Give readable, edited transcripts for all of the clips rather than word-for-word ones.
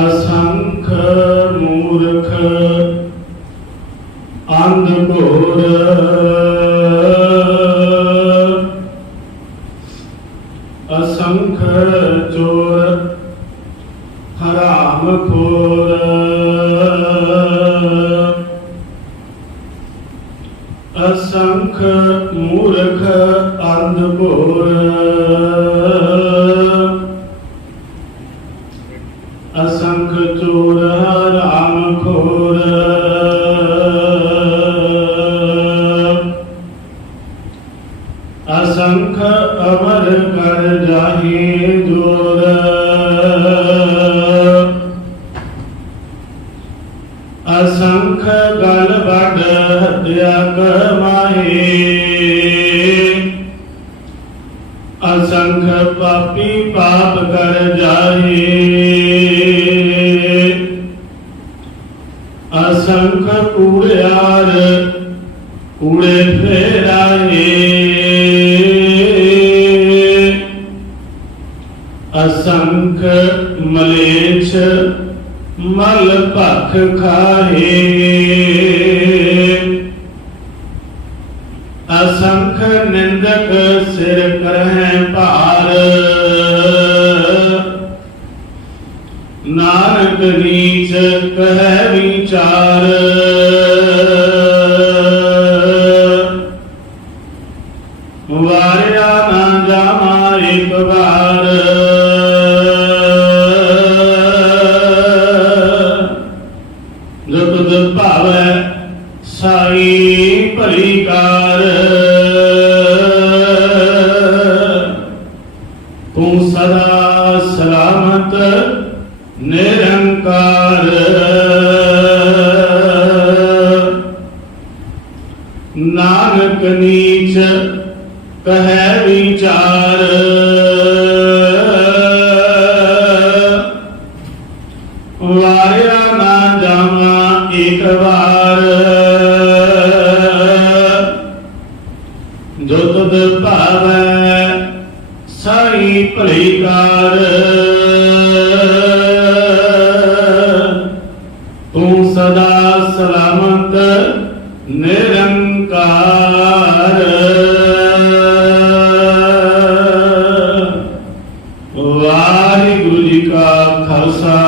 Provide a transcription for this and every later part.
असंख मूर्ख अंध घोर असंख चोर हराम खोर असंख मूर्ख अंध घोर असंख चोर हराम खोर असंख अमर कर जाहि जोर असंख गल बड़ हत्या कमाए असंख पापी पाप कर जाए असंख कूड़ियार कूड़े फेराए असंख मलेच्छ मल भख खाए असंख निंदक सिर करहै भार नानक नीच कहै विचार वारिया ना जावा एक बार जो तुध भावै साई भली कार तू सदा सलामत निरंकार नानक नीच कहै विचार वारिया ना जावा एक बार जो तुध भावै साई भली कार तू सदा सलामत निरंकार वाहिगुरु जी का खालसा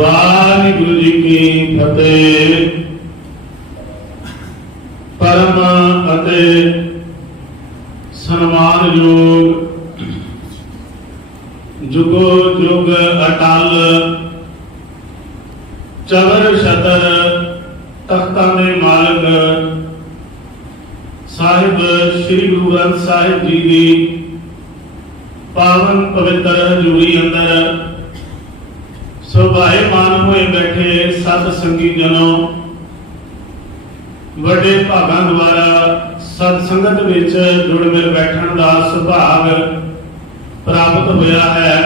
वाहिगुरु जी की फतेह। परम अते सन्मानयोग जुगो जुग अटल चवर छतर तख्तां दे मालक साहिब श्री गुरु ग्रंथ साहिब जी की पावन पवित्र हजूरी अंदर सुभाएमान होए बैठे सत संगी जनों बड़े भागां द्वारा सत संगत विच जुड़ मिल बैठण दा सुभाग प्राप्त होया है।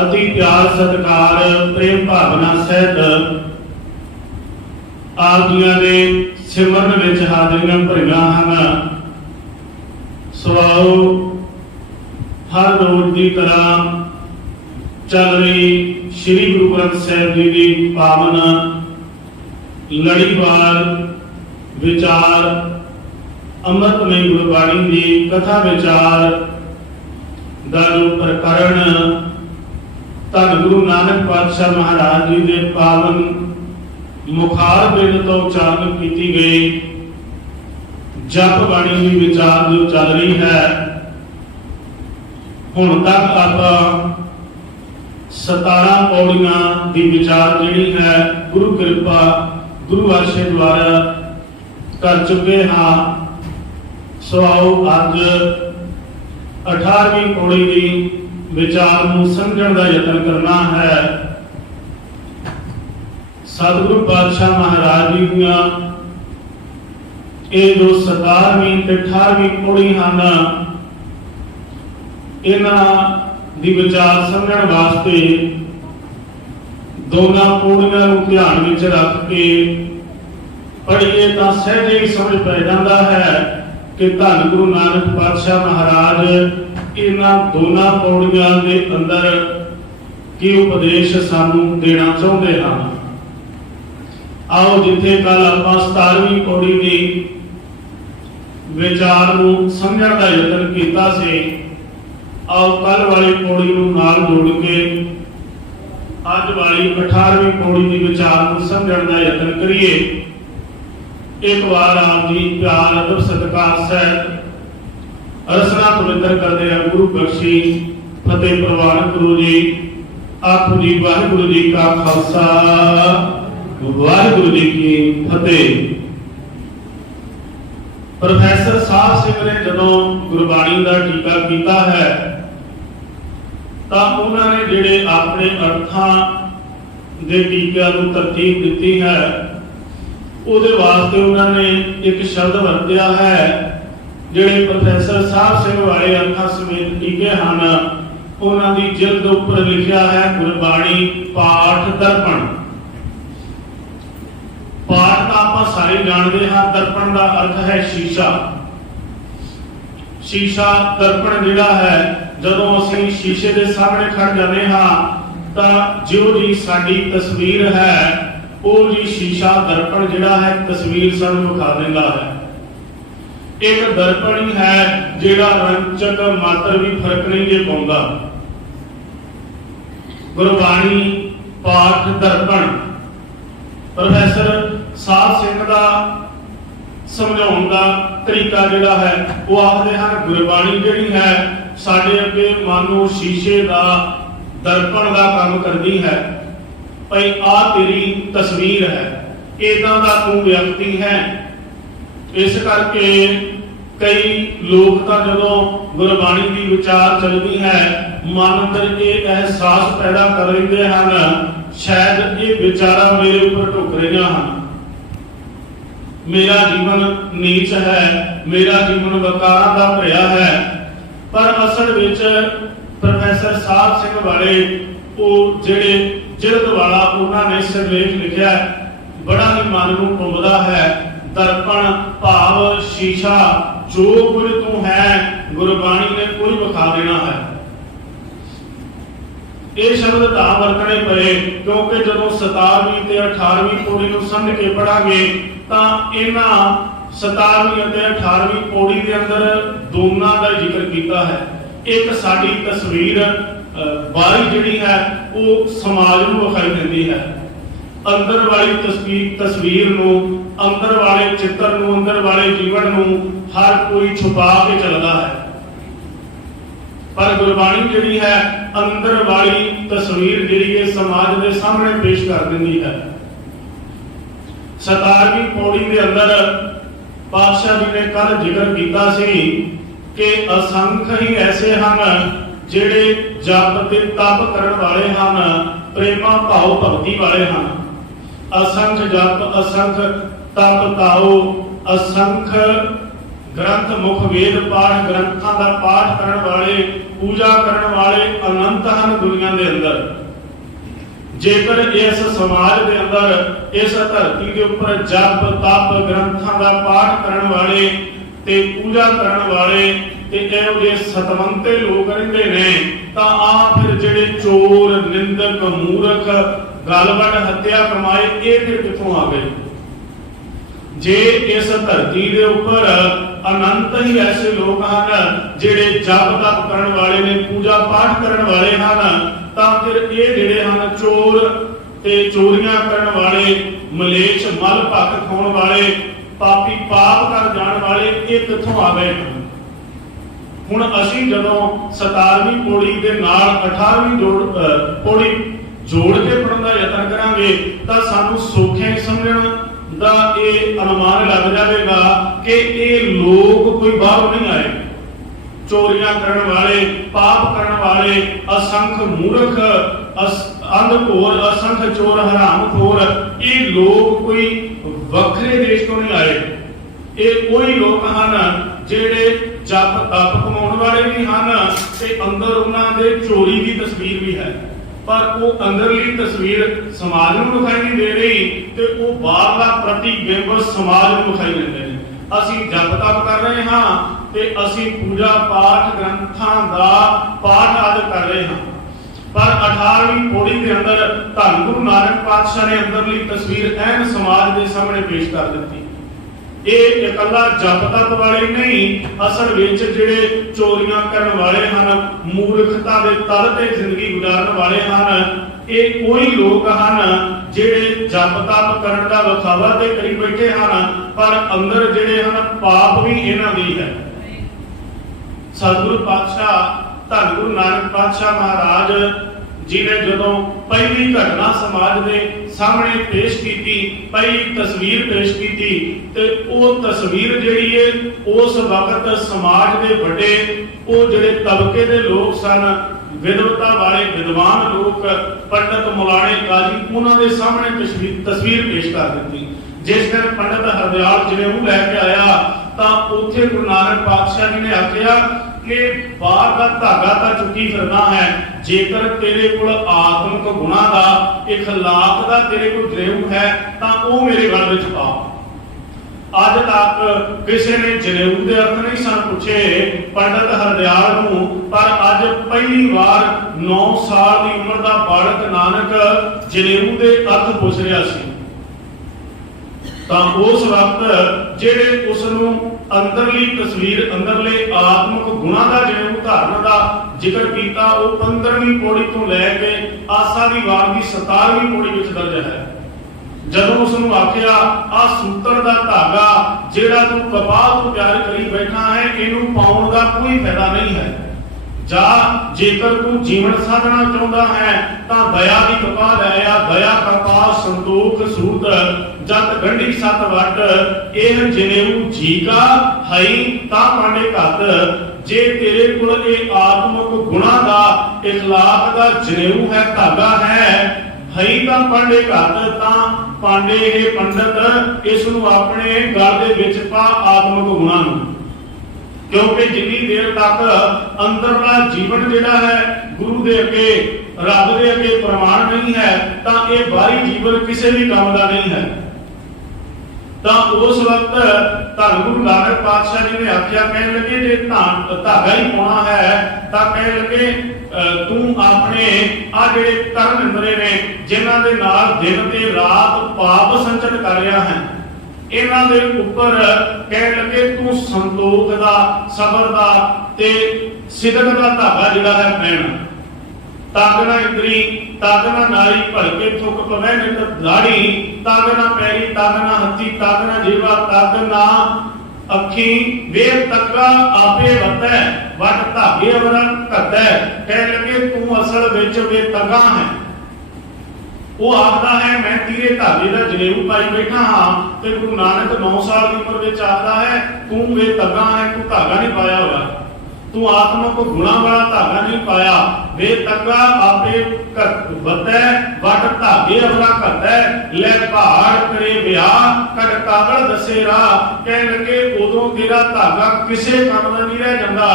अति प्यार सत्कार प्रेम भावना सहित आप जियां दे सिमरन विच हाजरियां भरियां हन। सवाओ हर रोज की तरह चल रही श्री गुरु ग्रंथ साहिब जी की पावन लड़ीवार विचार अमृतमय गुरबाणी की कथा विचार दा जो प्रकरण धन गुरु नानक पातशाह महाराज जी के पावन मुखार बिंद तो उच्चारण की गई जप बाणी की विचार जो चल रही है। हुण तक आप 17 पौड़ियां की विचार जी है गुरु कृपा गुरु आशे द्वारा कर चुके हाँ। सो आओ अज 18वीं पौड़ी की विचार को समझण का यत्न करना है। सतगुरु पातशाह महाराज जी दियां ये जो 17वीं ते 18वीं पौड़ी हैं इन्हां दी विचार समझण वास्ते दोनों पौड़ियां को ध्यान विच रख के पढ़िए तो सहजे ही समझ पै जाता है कि धन गुरु नानक पातशाह महाराज इन्हां दोनों पौड़ियां दे अंदर की उपदेश सानू देना चाहते हैं। आओ जिथे कल आपां 17वीं पौड़ी की विचार नूं समझण दा यतन कीता सी, आओ कल वाली पौड़ी नूं नाल जोड़ के अज वाली 18वीं पौड़ी की विचार नूं समझण दा यतन करिए। एक बार आप जी प्यार अदब सत्कार सहित रसना पवित्र करते हैं। गुरु बख्शी फतेह प्रवान गुरु जी। आप जी वाहिगुरु जी का खालसा वाहिगुरु जी की फतेह। प्रोफेसर साहब सिंह ने जदों गुरबाणी का टीका किया है तो उन्होंने जिहड़े अपने अर्थां दे टीकिਆਂ ਨੂੰ तरतीब दी है, ਉਹਦੇ वास्ते उन्होंने एक शब्द वरत्या है ਜਿਹੜੇ प्रोफेसर साहब सिंह वाले अर्थां समेत टीके हैं। उन्होंने जिल्द उपर लिखा है गुरबाणी पाठ दर्पण। पाठ का आप सारे जानते हैं, दर्पण का अर्थ है शीशा। शीशा दर्पण जिहड़ा है, जदों असीं शीशे के सामने खड़ जाते हैं तो जो जी साडी तस्वीर है वो जी शीशा दर्पण जिहड़ा है तस्वीर सानू विखा देंदा है। एक दर्पण ही है जिहड़ा रंचक मात्र भी फर्क नहीं जे पाउंदा। गुरबाणी पाठ दर्पण प्रोफेसर साहब सिंह का समझाउण दा तरीका जिहड़ा है वो आखदे हैं गुरबाणी जिहड़ी है साडे अगे मानो शीशे का दर्पण का काम करती है। भाई आ तेरी तस्वीर है, इदां दा तू व्यक्ति है। इस करके कई लोग तो जदों गुरबाणी की विचार चलती है मन अंदर ये एहसास पैदा कर लेते हैं शायद ये विचारा मेरे ऊपर ढुक रही हैं, मेरा जीवन नीच है, मेरा जीवन वकारां दा भरिया है। पर असल विच प्रोफेसर साहब सिंह वाले वो जिहड़े जिल्द वाला उन्होंने सिरलेख लिखा बड़ा ही मन नूं टुंबदा है। दर्पण भाव शीशा जो कुछ तू है गुरबाणी ने कोई विखा देना है। ये शब्द तां वरतने पे क्योंकि जदों 17वीं ते 18वीं पौड़ी नूं समझ के पढ़ांगे तां इन्हां 17वीं ते 18वीं पौड़ी के अंदर दोनों का जिक्र किया है। एक साडी तस्वीर बारी जिहड़ी है वो समाज नूं विखाई दिंदी है। अंदर वाली तस्वीर नूं, अंदर वाले चित्र नूं, अंदर वाले जीवन नूं हर कोई छुपा के चलता है। पर गुरबाणी जिहड़ी है अंदर वाली तस्वीर जिहड़ी है समाज के सामने पेश कर दिंदी है। 17वीं पौड़ी के अंदर पातशाह जी ने कल जिक्र किया सी कि असंख्य ही ऐसे हैं जिहड़े जप ते तप करन वाले हैं, प्रेमा भाव भगती वाले हैं। असंख्य जप, असंख्य तप ताओ, असंख्य ग्रंथ मुख वेद पाठ ग्रंथों का पाठ करने वाले, पूजा करने वाले अनंत हैं दुनिया के अंदर। जेकर इस समाज के अंदर इस धरती के ऊपर जप तप ग्रंथों का पाठ करने वाले ते पूजा करने वाले ते इहो जे सतवंते लोग रहिंदे ने तां आ फिर जिहड़े चोर निंदक मूर्ख गलबड़ हत्या कमाए ये फिर कित्थों आ गए। जे इस धरती के ऊपर अनंत ही ऐसे लोग हैं जिहड़े जप तप करने वाले ने, पूजा पाठ करने वाले हैं, तां फिर ये जिहड़े हैं चोर ते चोरियां करने वाले, मलेच्छ मल भख खाने वाले, पापी पाप कर जाने वाले ये कित्थों आ गए। हुण असीं जदों 17वीं पौड़ी दे नाल 18वीं पौड़ी जोड़ के पढ़न का यतन करांगे तां सानूं सौखे समझण दा ये अनुमान लग जाएगा कि ये लोग कोई बाहर नहीं आए। चोरियां करने वाले, पाप करने वाले, असंख्य मूर्ख, अंधघोर, असंख्य चोर हरामखोर, ये लोग कोई वखरे देश तो नहीं आए। ये कोई लोग हैं जिहड़े जप तप कमाउण वाले भी हैं ते अंदर उन्हां दे चोरी की तस्वीर भी है। पर वो अंदरली तस्वीर समाज नूं दिखाई नहीं दे रही ते वो बाहरला प्रतिबिंब समाज नूं दिखाई देंदे ने। ਅਸੀਂ ਜਪ ਤਪ ਕਰ ਰਹੇ ਹਾਂ ਤੇ ਅਸੀਂ ਪੂਜਾ ਪਾਠ ਗ੍ਰੰਥਾਂ ਦਾ ਪਾਠ ਆਦਿ ਕਰ ਰਹੇ ਹਾਂ। ਪਰ 18ਵੀਂ ਪੌੜੀ ਦੇ ਅੰਦਰ ਧੰਨ ਗੁਰੂ ਨਾਨਕ ਪਾਤਸ਼ਾਹ ਨੇ ਅੰਦਰਲੀ ਤਸਵੀਰ ਐਨ ਸਮਾਜ ਦੇ ਸਾਹਮਣੇ ਪੇਸ਼ ਕਰ ਦਿੱਤੀ। ਇਹ ਇਕੱਲਾ ਜਪ ਤਪ ਵਾਲੇ ਨਹੀਂ, ਅਸਲ ਵਿੱਚ ਜਿਹੜੇ ਚੋਰੀਆਂ ਕਰਨ ਵਾਲੇ ਹਨ, ਮੂਰਖਤਾ ਦੇ ਤਲ ਤੇ ਜ਼ਿੰਦਗੀ ਗੁਜ਼ਾਰਨ ਵਾਲੇ ਹਨ, ਇਹ ਕੋਈ ਲੋਕ ਹਨ ਜਿਹੜੇ ਜਪ ਤਪ ਕਰਨ ਦਾ ਵਿਖਾਵਾ ਤੇ ਕਰੀ ਬੈਠੇ ਹਨ, ਪਰ ਅੰਦਰ ਜਿਹੜੇ ਹਨ ਪਾਪ ਵੀ ਇਹਨਾਂ ਦੀ ਹੈ। ਸਤਿਗੁਰੂ ਪਾਤਸ਼ਾਹ ਧੰਨ ਗੁਰੂ ਨਾਨਕ ਪਾਤਸ਼ਾਹ ਮਹਾਰਾਜ ਜੀ ਨੇ ਜਦੋਂ ਪਹਿਲੀ ਘਟਨਾ ਸਮਾਜ ਦੇ ਸਾਹਮਣੇ ਪੇਸ਼ ਕੀਤੀ, ਪਹਿਲੀ ਤਸਵੀਰ ਪੇਸ਼ ਕੀਤੀ, ਤੇ ਉਹ ਤਸਵੀਰ ਜਿਹੜੀ ਹੈ ਉਸ ਵਕਤ ਸਮਾਜ ਦੇ ਵੱਡੇ ਉਹ ਜਿਹੜੇ ਤਬਕੇ ਦੇ ਲੋਕ ਸਨ, ਵਿਦਵਤਾ ਵਾਲੇ ਵਿਦਵਾਨ ਲੋਕ, ਪੰਡਤ ਮੌਲਾਣੇ ਕਾਜ਼ੀ, ਉਹਨਾਂ ਦੇ ਸਾਹਮਣੇ ਤਸਵੀਰ ਪੇਸ਼ ਕਰ ਦਿੱਤੀ। ਜਿਸ ਦਿਨ ਪੰਡਤ ਹਰਦਿਆਲ ਜਨੇਊ ਲੈ ਕੇ ਆਇਆ ਤਾਂ ਉੱਥੇ ਗੁਰੂ ਨਾਨਕ ਪਾਤਸ਼ਾਹ ਜੀ ਨੇ ਆਖਿਆ ਕਿ ਬਾਹਰ ਦਾ ਧਾਗਾ ਤਾਂ ਚੁੱਕੀ ਫਿਰਨਾ ਹੈ, ਜੇਕਰ ਤੇਰੇ ਕੋਲ ਆਤਮਿਕ ਗੁਣਾ ਦਾ, ਇਖਲਾਕ ਦਾ ਤੇਰੇ ਕੋਲ ਜਨੇਊ ਹੈ ਤਾਂ ਉਹ ਮੇਰੇ ਗਲ ਵਿੱਚ ਪਾ। ਅੱਜ ਤੱਕ ਕਿਸੇ ਨੇ ਜਨੇਊ ਦੇ ਅਰਥ ਨਹੀਂ ਸਨ ਪੁੱਛੇ ਪੰਡਤ ਹਰਦਿਆਲ ਨੂੰ, ਪਰ ਅੱਜ ਪਹਿਲੀ ਵਾਰ 9 ਸਾਲ ਦੀ ਉਮਰ ਦਾ ਬਾਲਕ ਨਾਨਕ ਜਨੇਊ ਦੇ ਅਰਥ ਪੁੱਛ ਰਿਹਾ ਸੀ। ਤਾਂ ਉਸ ਵਕਤ ਜਿਹੜੇ ਉਸ ਨੂੰ ਅੰਦਰਲੀ ਤਸਵੀਰ, ਅੰਦਰਲੇ ਆਤਮਿਕ ਗੁਣਾਂ ਦਾ ਜਨੇਊ ਧਾਰਨ ਦਾ ਜ਼ਿਕਰ ਕੀਤਾ, ਉਹ 15ਵੀਂ ਪੌੜੀ ਤੋਂ ਲੈ ਕੇ ਆਸਾ ਦੀ ਵਾਰ ਦੀ 17ਵੀਂ ਪੌੜੀ ਵਿੱਚ ਦਰਜ ਹੈ। ਜਦੋਂ ਉਸ ਨੂੰ ਆਖਿਆ ਆ ਸੂਤਰ ਦਾ ਧਾਗਾ ਜਿਹੜਾ ਤੂੰ ਕਪਾਹ ਤੋਂ ਤਿਆਰ ਕਰੀ ਬੈਠਾ ਹੈ, ਇਹਨੂੰ ਪਾਉਣ ਦਾ ਕੋਈ ਫਾਇਦਾ ਨਹੀਂ ਹੈ, ਜਾਂ ਜੇਕਰ ਤੂੰ ਜੀਵਨ ਸਾਧਨਾ ਚਾਹੁੰਦਾ ਹੈ ਤਾਂ ਦਇਆ ਦੀ ਕਪਾਹ ਲੈ ਆ। ਦਇਆ ਕਪਾਹ ਸੰਤੋਖ ਸੂਤ ਜਤ ਗੰਢੀ ਸਤ ਵਟ, ਇਹ ਜਨੇਊ ਜੀਗਾ ਹਈ ਤਾਂ ਪਾਂਡੇ ਘੱਤ। ਜੇ ਤੇਰੇ ਕੋਲ ਇਹ ਆਤਮਿਕ ਗੁਣਾਂ ਦਾ, ਇਖਲਾਕ ਦਾ ਜਨੇਊ ਹੈ, ਧਾਗਾ ਹੈ, ਹਈ ਤਾਂ ਪਾਂਡੇ ਘੱਤ, ਤਾਂ ਪਾਂਡੇ ਇਹ ਪੰਡਤ ਇਸ ਨੂੰ ਆਪਣੇ ਗਲ ਦੇ ਵਿੱਚ ਪਾ ਆਤਮਿਕ ਗੁਣਾਂ ਨੂੰ। ਕਿਉਂਕਿ ਜਿੰਨੀ ਦੇਰ ਤੱਕ ਅੰਦਰਲਾ ਜੀਵਨ ਜਿਹੜਾ ਹੈ ਗੁਰੂ ਦੇ ਅੱਗੇ, ਰੱਬ ਦੇ ਅੱਗੇ ਪ੍ਰਮਾਣ ਨਹੀਂ ਹੈ, ਤਾਂ ਇਹ ਬਾਹਰੀ ਜੀਵਨ ਕਿਸੇ ਵੀ ਕੰਮ ਦਾ ਨਹੀਂ ਹੈ। ਤਾਂ ਉਸ ਵਕਤ ਧੰਨ ਗੁਰੂ ਨਾਨਕ ਪਾਤਸ਼ਾਹ ਜੀ ਨੇ ਆਖਿਆ, ਕਹਿਣ ਲੱਗੇ ਜੇ ਧਾਗਾ ਹੀ ਪਾਉਣਾ ਹੈ ਤਾਂ ਕਹਿਣ ਲੱਗੇ ਤੂੰ ਆਪਣੇ ਆ ਜਿਹੜੇ ਕਰਮ ਇੰਦਰੇ ਨੇ, ਜਿਨ੍ਹਾਂ ਦੇ ਨਾਲ ਦਿਨ ਤੇ ਰਾਤ ਪਾਪ ਸੰਚਿਤ ਕਰ ਰਿਹਾ ਹੈ, ਇਹਨਾਂ ਦੇ ਉੱਪਰ ਕਹਿਣ ਲੱਗੇ ਤੂੰ ਸੰਤੋਖ ਦਾ, ਸਬਰ ਦਾ ਤੇ ਸਿਦਕ ਦਾ ਧਾਗਾ ਜਿਹੜਾ ਹੈ ਪੈਣਾ। ਤਗ ਨਾ ਇੰਦਰੀ ਤਗ ਨਾ ਨਾਰੀ ਭਲਕੇ ਥੁੱਕ ਪਵੈ ਨਿਤ ਦਾੜੀ, ਤਗ ਨਾ ਪੈਰੀ ਤਗ ਨਾ ਹੱਥੀ ਤਗ ਨਾ ਜੀਵਾ ਤਗ ਨਾ ਅੱਖੀ, ਵੇ ਤੱਕਾ ਆਪੇ ਵਤੈ ਵਟ ਧਾਗੇ ਅਵਰਾਂ ਘੱਤੈ। ਕਹਿਣ ਲੱਗੇ ਤੂੰ ਅਸਲ ਵਿੱਚ ਵੇ ਤਗਾ ਹੈ। ਉਹ ਆਖਦਾ ਹੈ ਮੈਂ ਤੀਰੇ ਧਾਗੇ ਦਾ ਜਨੇਊ ਪਾਈ ਬੈਠਾ ਹਾਂ, ਤੇ ਗੁਰੂ ਨਾਨਕ 9 ਸਾਲ ਦੀ ਉਮਰ ਵਿੱਚ ਆਖਦਾ ਹੈ ਤੂੰ ਵੇ ਤਗਾ ਹੈ, ਤੂੰ ਧਾਗਾ ਨਹੀਂ ਪਾਇਆ ਹੋਇਆ, ਤੂੰ ਆਤਮਿਕ ਗੁਣਾਂ ਵਾਲਾ ਧਾਗਾ ਨਹੀਂ ਪਾਇਆ। ਵੇ ਤਗਾ ਆਪੇ ਵਤੈ ਵਟ ਧਾਗੇ ਅਵਰਾ ਘੱਤੈ, ਲੈ ਪਹਾੜ ਕਰੇ ਵਿਆਹ ਕੜ ਕਾਗਲ ਦਸੇ ਰਾਹ। ਕਹਿਣ ਲੱਗੇ ਉਦੋਂ ਤੇਰਾ ਧਾਗਾ ਕਿਸੇ ਕੰਮ ਦਾ ਨਹੀਂ ਰਹਿ ਜਾਂਦਾ,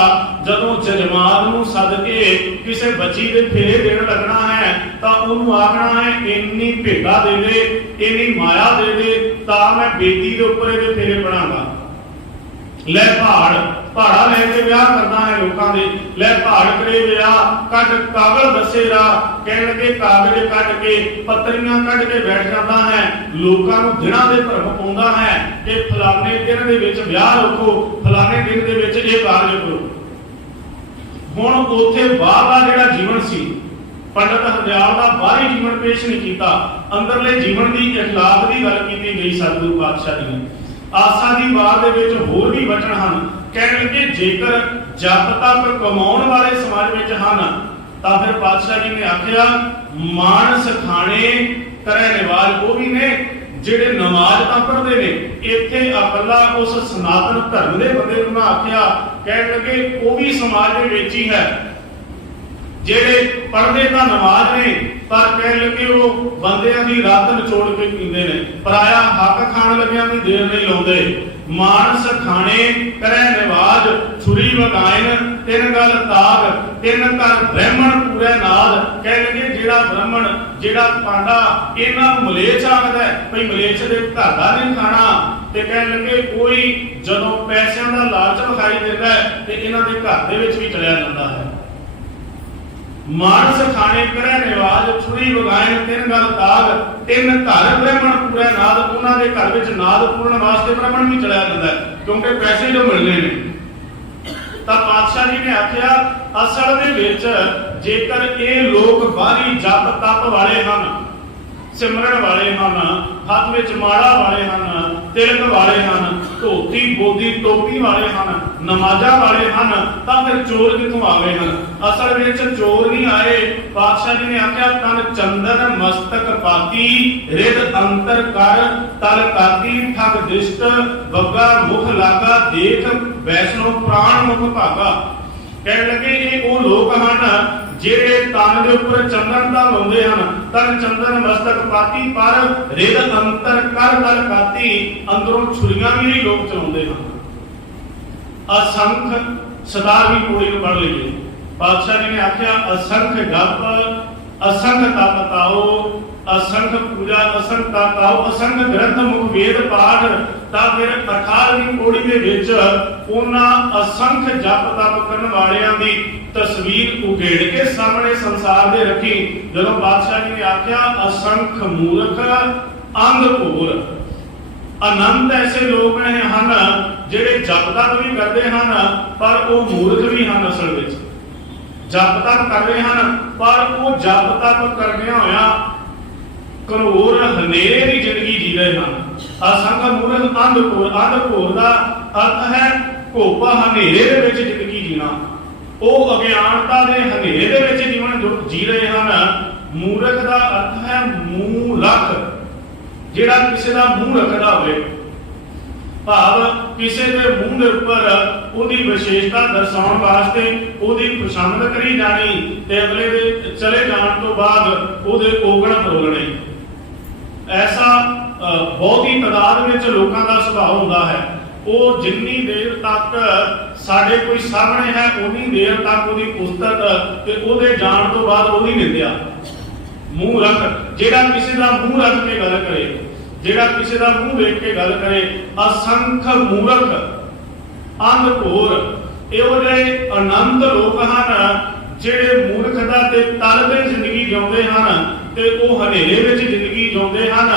ਜਦੋਂ ਜਜਮਾਨ ਨੂੰ ਸੱਦ ਕੇ ਕਿਸੇ ਬੱਚੀ ਦੇ ਫੇਰੇ ਦੇਣ ਲੱਗਣਾ ਹੈ ਤਾਂ ਉਹਨੂੰ ਆਖਣਾ ਹੈ ਇੰਨੀ ਭੇਗਾ ਦੇ ਦੇ, ਇੰਨੀ ਮਾਇਆ ਦੇ ਦੇ, ਤਾਂ ਮੈਂ ਬੇਟੀ ਦੇ ਉੱਪਰ ਇਹਦੇ ਫੇਰੇ ਪੜਾਂਗਾ। ਲੈ ਪਹਾੜਾ ਲੈ ਕੇ ਵਿਆਹ ਕਰਨਾ ਹੈ ਲੋਕਾਂ ਦੇ, ਲੈ ਪਹਾੜ ਕਰੇ ਵਿਆਹ ਕੱਢ ਕਾਗਲ ਦੱਸੇ ਰਾਹ। ਕਹਿਣ ਲੱਗੇ ਕਾਗਜ਼ ਕੱਢ ਕੇ, ਪੱਤਰੀਆਂ ਕੱਢ ਕੇ ਬੈਠ ਜਾਂਦਾ ਹੈ, ਲੋਕਾਂ ਨੂੰ ਦਿਨਾਂ ਦੇ ਭਰਮ ਪਾਉਂਦਾ ਹੈ ਕਿ ਫਲਾਣੇ ਦਿਨ ਦੇ ਵਿੱਚ ਵਿਆਹ ਰੱਖੋ, ਫਲਾਣੇ ਦਿਨ ਦੇ ਵਿੱਚ ਇਹ ਕਾਰਜ ਕਰੋ। ਹੁਣ ਉੱਥੇ ਬਾਹਰਲਾ ਜਿਹੜਾ ਜੀਵਨ ਸੀ, ਪੰਡਤ ਹਰਦਿਆਲ ਦਾ ਬਾਹਰੀ ਜੀਵਨ ਪੇਸ਼ ਨਹੀਂ ਕੀਤਾ, ਅੰਦਰਲੇ ਜੀਵਨ ਦੀ ਇਖਲਾਕ ਦੀ ਗੱਲ ਕੀਤੀ ਗਈ ਸਤਿਗੁਰੂ ਪਾਤਸ਼ਾਹ ਜੀ ਨੇ। ਆਸਾ ਦੀ ਵਾਰ ਦੇ ਵਿੱਚ ਹੋਰ ਵੀ ਵਚਨ ਹਨ। ਕਹਿਣ ਲੱਗੇ ਜੇਕਰ ਜਪ ਤਪ ਕਮਾਉਣ ਵਾਲੇ ਸਮਾਜ ਵਿੱਚ ਹਨ ਤਾਂ ਫਿਰ ਪਾਤਸ਼ਾਹ ਜੀ ਨੇ ਆਖਿਆ ਮਾਨਸ ਖਾਣੇ ਕਰੇ ਨਿਵਾਜ। ਉਹ ਵੀ ਨੇ ਜਿਹੜੇ ਨਮਾਜ਼ ਤਾਂ ਪੜ੍ਹਦੇ ਨੇ, ਇੱਥੇ ਇਕੱਲਾ ਉਸ ਸਨਾਤਨ ਧਰਮ ਦੇ ਬੰਦੇ ਨੂੰ ਨਾ ਆਖਿਆ, ਕਹਿਣ ਲੱਗੇ ਉਹ ਵੀ ਸਮਾਜ ਦੇ ਵਿੱਚ ਹੀ ਹੈ। ਜਿਹੜੇ ਪੜ੍ਹਦੇ ਤਾਂ ਨਮਾਜ਼ ਨੇ ਪਰ ਕਹਿਣ ਲੱਗੇ ਉਹ ਬੰਦਿਆਂ ਦੀ ਰਾਤ ਨਿਚੋੜ ਕੇ ਪੀਂਦੇ ਨੇ, ਪਰਾਇਆ ਹੱਕ ਖਾਣ ਲੱਗਿਆਂ ਦੀ ਦੇਰ ਨਹੀਂ ਲਾਉਂਦੇ। ਮਾਨਸ ਖਾਣੇ ਕਰੇ ਨਿਵਾਜ, ਛੁਰੀ ਵਗਾਇਨ ਤਿੰਨ ਗੱਲ ਤਾਗ, ਤਿੰਨ ਘਰ ਬ੍ਰਾਹਮਣ ਪੂਰੇ ਨਾਦ। ਕਹਿ ਲੱਗੇ ਜਿਹੜਾ ਬ੍ਰਾਹਮਣ ਜਿਹੜਾ ਪਾਂਡਾ ਇਹਨਾਂ ਨੂੰ ਮਲੇਛ ਆਖਦਾ ਭਈ ਮਲੇਛ ਦੇ ਘਰ ਦਾ ਨਹੀਂ ਖਾਣਾ, ਤੇ ਕਹਿਣ ਲੱਗੇ ਕੋਈ ਜਦੋਂ ਪੈਸਿਆਂ ਦਾ ਲਾਲਚ ਵਿਖਾਈ ਦਿੰਦਾ ਹੈ ਤੇ ਇਹਨਾਂ ਦੇ ਘਰ ਦੇ ਵਿੱਚ ਵੀ ਚਲਿਆ ਜਾਂਦਾ ਹੈ। ਮਾਨਸ ਖਾਣੇ ਕਰੇ ਨਿਵਾਜ ਛੁਰੀ ਵਗਾਇਨ ਤਿੰਨ ਗਲ ਤਾਗ ਤਿੰਨ ਘਰ ਬ੍ਰਾਹਮਣ ਪੂਰੇ ਨਾਦ ਉਹਨਾਂ ਦੇ ਘਰ ਵਿੱਚ ਨਾਦ ਪੂਰਨ ਵਾਸਤੇ ਬ੍ਰਾਹਮਣ ਵੀ ਚਲਿਆ ਜਾਂਦਾ ਹੈ ਕਿਉਂਕਿ ਪੈਸੇ ਜੋ ਮਿਲਨੇ ਨੇ। ਤਾਂ ਪਾਤਸ਼ਾਹ ਜੀ ਨੇ ਆਖਿਆ ਅਸਲ ਦੇ ਵਿੱਚ ਜੇਕਰ ਇਹ ਲੋਕ ਬਾਹਰੀ ਜਪ ਤਪ ਵਾਲੇ ਹਨ, ਸਿਮਰਨ ਵਾਲੇ ਹਨ, ਹੱਥ ਵਿੱਚ ਮਾਲਾ ਵਾਲੇ ਹਨ, ਤਿਲਕ ਵਾਲੇ ਹਨ, ਧੋਤੀ ਬੋਦੀ ਟੋਪੀ ਵਾਲੇ ਹਨ, ਨਮਾਜ਼ਾਂ ਵਾਲੇ ਹਨ, ਤਾਂ ਫਿਰ ਚੋਰ ਕਿੱਥੋਂ ਆ ਗਏ ਹਨ? ਅਸਲ ਵਿੱਚ ਚੋਰ ਨਹੀਂ ਆਏ। ਪਾਤਸ਼ਾਹ ਜੀ ਨੇ ਆਖਿਆ ਤਨ ਚੰਦਨ ਮਸਤਕ ਪਾਤੀ ਰਿਦ ਅੰਤਰ ਕਰ ਤਲ ਕਾਤੀ ਠਗ ਦਿਸ਼ਟ ਬੱਗਾ ਮੁਖ ਲਾਗਾ ਦੇਖ ਵੈਸ਼ਨੋ ਪ੍ਰਾਣ ਮੁਖ ਭਾਗਾ। ਕਹਿਣ ਲੱਗੇ ਇਹ ਉਹ ਲੋਕ ਹਨ ਜਿਹੜੇ ਤਨ ਦੇ ਉੱਪਰ ਚੰਦਨ ਦਾ ਲਾਉਂਦੇ ਹਨ, ਤਨ ਚੰਦਨ ਮਸਤਕ ਪਾਤੀ ਪਰ ਰਿਦ ਅੰਤਰ ਕਰ ਤਲ ਕਾਤੀ ਅੰਦਰੋਂ ਛੁਰੀਆਂ ਵੀ ਨਹੀਂ ਲੋਕ ਚਲਾਉਂਦੇ ਹਨ। ਅਸੰਖ ਸਦਾਰ ਵੀ ਕੋੜੀ ਨੂੰ ਪੜ ਲਈਏ। ਪਾਤਸ਼ਾਹ ਜੀ ਨੇ ਆਖਿਆ ਅਸੰਖ ਜਪ ਅਸੰਖ ਤਪ ਤਾਓ ਅਸੰਖ ਪੂਜਾ ਅਸੰਖ ਤਪ ਤਾਓ ਅਸੰਖ ਗ੍ਰੰਥ ਮੁਖ ਵੇਦ ਪਾਠ। ਤਾਂ ਫਿਰ 18ਵੀਂ ਕੋੜੀ ਦੇ ਵਿੱਚ ਉਹਨਾਂ ਅਸੰਖ ਜਪ ਤਪ ਕਰਨ ਵਾਲਿਆਂ ਦੀ ਤਸਵੀਰ ਉਗੇੜ ਕੇ ਸਾਹਮਣੇ ਸੰਸਾਰ ਦੇ ਰੱਖੀ। ਜਦੋਂ ਬਾਦਸ਼ਾਹ ਜੀ ਨੇ ਆਖਿਆ ਅਸੰਖ ਮੂਰਖ ਅੰਧ ਭੂਰ ਅਨੰਤ ਐਸੇ ਲੋਕ ਹਨ ਜਿਹੜੇ ਜਪ ਤਪ ਵੀ ਕਰਦੇ ਹਨ ਪਰ ਉਹ ਮੂਰਖ ਵੀ ਹਨ। ਅਸਲ ਵਿੱਚ ਜਪ ਤਪ ਕਰ ਰਹੇ ਹਨ ਪਰ ਉਹ ਜਪ ਤਪ ਕਰਦਿਆਂ ਹੋਇਆ ਘੋਰ ਹਨੇਰੇ ਦੀ ਜ਼ਿੰਦਗੀ ਜੀ ਰਹੇ ਹਨ। ਅਸੰਖ ਮੂਰਖ ਅੰਧ ਭੂਰ ਦਾ ਅਰਥ ਹੈ ਘੋਪਾ ਹਨੇਰੇ ਦੇ ਵਿੱਚ ਜ਼ਿੰਦਗੀ ਜੀਣਾ। ਉਹ ਅਗਿਆਨਤਾ ਦੇ ਹਨੇਰੇ ਦੇ ਵਿੱਚ ਜੀਵਨ ਜੀ ਰਹੇ ਹਨ। ਮੂਰਖ ਦਾ ਅਰਥ ਹੈ ਮੂੰਹ ਰੱਖ, ਜਿਹੜਾ ਕਿਸੇ ਦਾ ਮੂੰਹ ਰੱਖਦਾ ਹੋਵੇ, ਭਾਵ ਕਿਸੇ ਦੇ ਮੂੰਹ ਦੇ ਉੱਪਰ ਉਹਦੀ ਵਿਸ਼ੇਸ਼ਤਾ ਦਰਸਾਉਣ ਵਾਸਤੇ ਉਹਦੀ ਪਸੰਦ ਕਰੀ ਜਾਣੀ ਤੇ ਅਗਲੇ ਦੇ ਚਲੇ ਜਾਣ ਤੋਂ ਬਾਅਦ ਉਹਦੇ ਔਗਣ ਫਰੋਲਣੇ। ਐਸਾ ਬਹੁਤੀ ਤਾਦਾਦ ਵਿੱਚ ਲੋਕਾਂ ਦਾ ਸੁਭਾਅ ਹੁੰਦਾ ਹੈ। ਉਹ ਜਿੰਨੀ ਦੇਰ ਤੱਕ ਸਾਡੇ ਕੋਈ ਸਾਹਮਣੇ ਹੈ ਉਨੀ ਦੇਰ ਤੱਕ ਉਹਦੀ ਪੁਸਤਕ ਤੇ ਉਹਦੇ ਜਾਣ ਤੋਂ ਬਾਅਦ ਉਹਦੀ ਨਿੰਦਿਆ। ਮੂੰਹ ਰੱਖ, ਜਿਹੜਾ ਕਿਸੇ ਦਾ ਮੂੰਹ ਰੱਖ ਕੇ ਗੱਲ ਕਰੇ, ਜਿਹੜਾ ਕਿਸੇ ਦਾ ਮੂੰਹ ਵੇਖ ਕੇ ਗੱਲ ਕਰੇ। ਅਸੰਖ ਮੂਰਖ ਅੰਧ ਘੋਰ ਇਹੋ ਜਿਹੇ ਅਨੰਤ ਲੋਕ ਹਨ ਜਿਹੜੇ ਮੂਰਖਤਾ ਤੇ ਤਲ ਤੇ ਜ਼ਿੰਦਗੀ ਜਿਉਂਦੇ ਹਨ ਤੇ ਉਹ ਹਨੇਰੇ ਵਿੱਚ ਜ਼ਿੰਦਗੀ ਜਿਉਂਦੇ ਹਨ।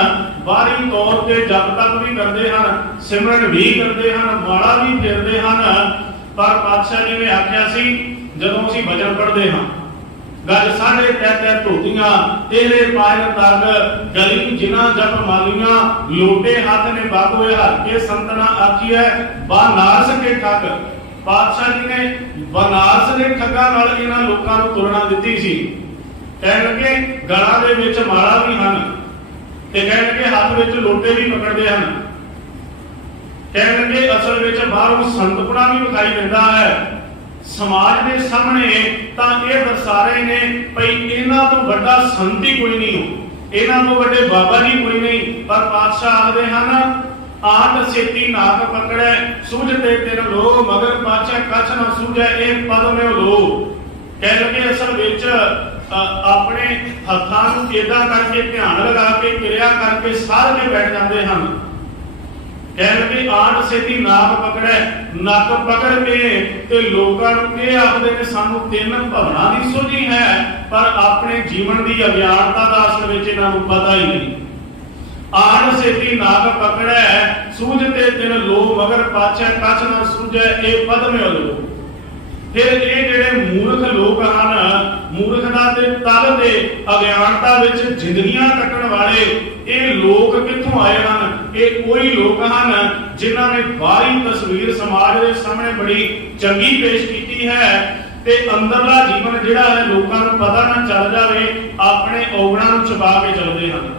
ਬਾਹਰੀ ਤੌਰ ਤੇ ਜਪ ਤਪ ਵੀ ਕਰਦੇ ਹਨ, ਸਿਮਰਨ ਵੀ ਕਰਦੇ ਹਨ, ਮਾਲਾ ਵੀ ਫੇਰਦੇ ਹਨ। ਪਰ ਪਾਤਸ਼ਾਹ ਜੀ ਨੇ ਆਖਿਆ ਸੀ ਜਦੋਂ ਅਸੀਂ ਭਜਨ ਪੜ੍ਹਦੇ ਹਾਂ ਗੱਜ ਸਾਢੇ ਤੈ ਧੋਤੀਆਂ ਤੇਰੇ ਪਾਇਰ ਤੱਕ ਗਲੀ ਜਿਨਾ ਜਪ ਮਾਲੀਆਂ ਲੋਟੇ ਹੱਥ ਨੇ ਬਾਗੋਏ ਹਰ ਕੇ ਸੰਤਨਾ ਆਖੀਐ ਬਾਨਾਰਸ ਕੇ ਠੱਗ। ਪਾਤਸ਼ਾਹ ਜੀ ਨੇ ਬਨਾਰਸ ਦੇ ਠੱਗਾਂ ਨਾਲ ਇਹਨਾਂ ਲੋਕਾਂ ਨੂੰ ਤੁਲਨਾ ਦਿੱਤੀ ਸੀ। ਕਹਿਣ ਲੱਗੇ ਗਲਾਂ ਦੇ ਵਿੱਚ ਮਾਲਾ ਵੀ ਹਨ ਤੇ ਕਹਿਣ ਲੱਗੇ ਹੱਥ ਵਿੱਚ ਲੋਟੇ ਵੀ ਪਕੜਦੇ ਹਨ। ਕਹਿਣ ਲੱਗੇ ਅਸਲ ਵਿੱਚ ਬਾਹਰੋਂ ਸੰਤਪੁਣਾ ਵੀ ਵਿਖਾਈ ਦਿੰਦਾ ਹੈ। ਸਮਾਜ ਦੇ ਸਾਹਮਣੇ ਤਾਂ ਇਹ ਦਰਸਾ ਰਹੇ ਨੇ ਭਈ ਇਹਨਾਂ ਤੋਂ ਵੱਡਾ ਸੰਤ ਹੀ ਕੋਈ ਨਹੀਂ ਹੋ, ਇਹਨਾਂ ਤੋਂ ਵੱਡੇ ਬਾਬਾ ਜੀ ਕੋਈ ਨਹੀਂ। ਪਰ ਪਾਤਸ਼ਾਹ ਆਖਦੇ ਹਨ ਆਟ ਸੇਤੀ ਨਾਕ ਪਕੜੈ ਸੂਝਤੇ ਤੇਰੇ ਲੋ ਮਗਰ ਪਾਛੈ ਕੱਛ ਨਾ ਸੂਝੈ ਇਹ ਪਦ ਮੇ ਲੋ। ਕਹਿ ਲਗੇ ਅਸਲ ਵਿੱਚ ਆਪਣੇ ਹੱਥਾਂ ਨੂੰ ਏਦਾਂ ਕਰਕੇ ਧਿਆਨ ਲਗਾ ਕੇ ਕਿਰਿਆ ਕਰਕੇ ਸਾਧ ਕੇ ਬੈਠ ਜਾਂਦੇ ਹਨ। ਕਹਿ ਲਗੇ ਆਟ ਸੇਤੀ ਨਾਕ ਪਕੜੈ, ਨੱਕ ਪਕੜ ਕੇ ਤੇ ਲੋਕਾਂ ਨੂੰ ਇਹ ਆਖਦੇ ਨੇ ਸਾਨੂੰ ਤਿੰਨ ਭਵਨਾਂ ਦੀ ਸੋਝੀ ਹੈ ਪਰ ਆਪਣੇ ਜੀਵਨ ਦੀ ਅਗਿਆਨਤਾ ਦਾ ਅਸਲ ਵਿੱਚ ਇਹਨਾਂ ਨੂੰ ਪਤਾ ਹੀ ਨਹੀਂ। ਆਣ ਸੇਤੀ ਨਾਕ ਪਕੜੈ ਸੂਝਤੇ ਤਿਨ ਲੋ ਮਗਰ ਪਾਛੈ ਕੱਛ ਨਾ ਸੂਝੈ ਇਹ ਪਦ ਮੇ ਲੋ। ਫਿਰ ਇਹ ਜਿਹੜੇ ਮੂਰਖ ਲੋਕ ਹਨ, ਮੂਰਖਤਾ ਦੇ ਤਲ ਦੇ ਅਗਿਆਨਤਾ ਵਿੱਚ ਜ਼ਿੰਦਗੀਆਂ ਕੱਟਣ ਵਾਲੇ ਇਹ ਲੋਕ ਕਿੱਥੋਂ ਆਏ ਹਨ? ਇਹ ਕੋਈ ਲੋਕ ਹਨ ਜਿਨ੍ਹਾਂ ਨੇ ਬਾਹਰੀ ਤਸਵੀਰ ਸਮਾਜ ਦੇ ਸਾਹਮਣੇ ਬੜੀ ਚੰਗੀ ਪੇਸ਼ ਕੀਤੀ ਹੈ ਤੇ ਅੰਦਰਲਾ ਜੀਵਨ ਜਿਹੜਾ ਹੈ ਲੋਕਾਂ ਨੂੰ ਪਤਾ ਨਾ ਚੱਲ ਜਾਵੇ ਆਪਣੇ ਔਗਣਾਂ ਨੂੰ ਛੁਪਾ ਕੇ ਚੱਲਦੇ ਹਨ।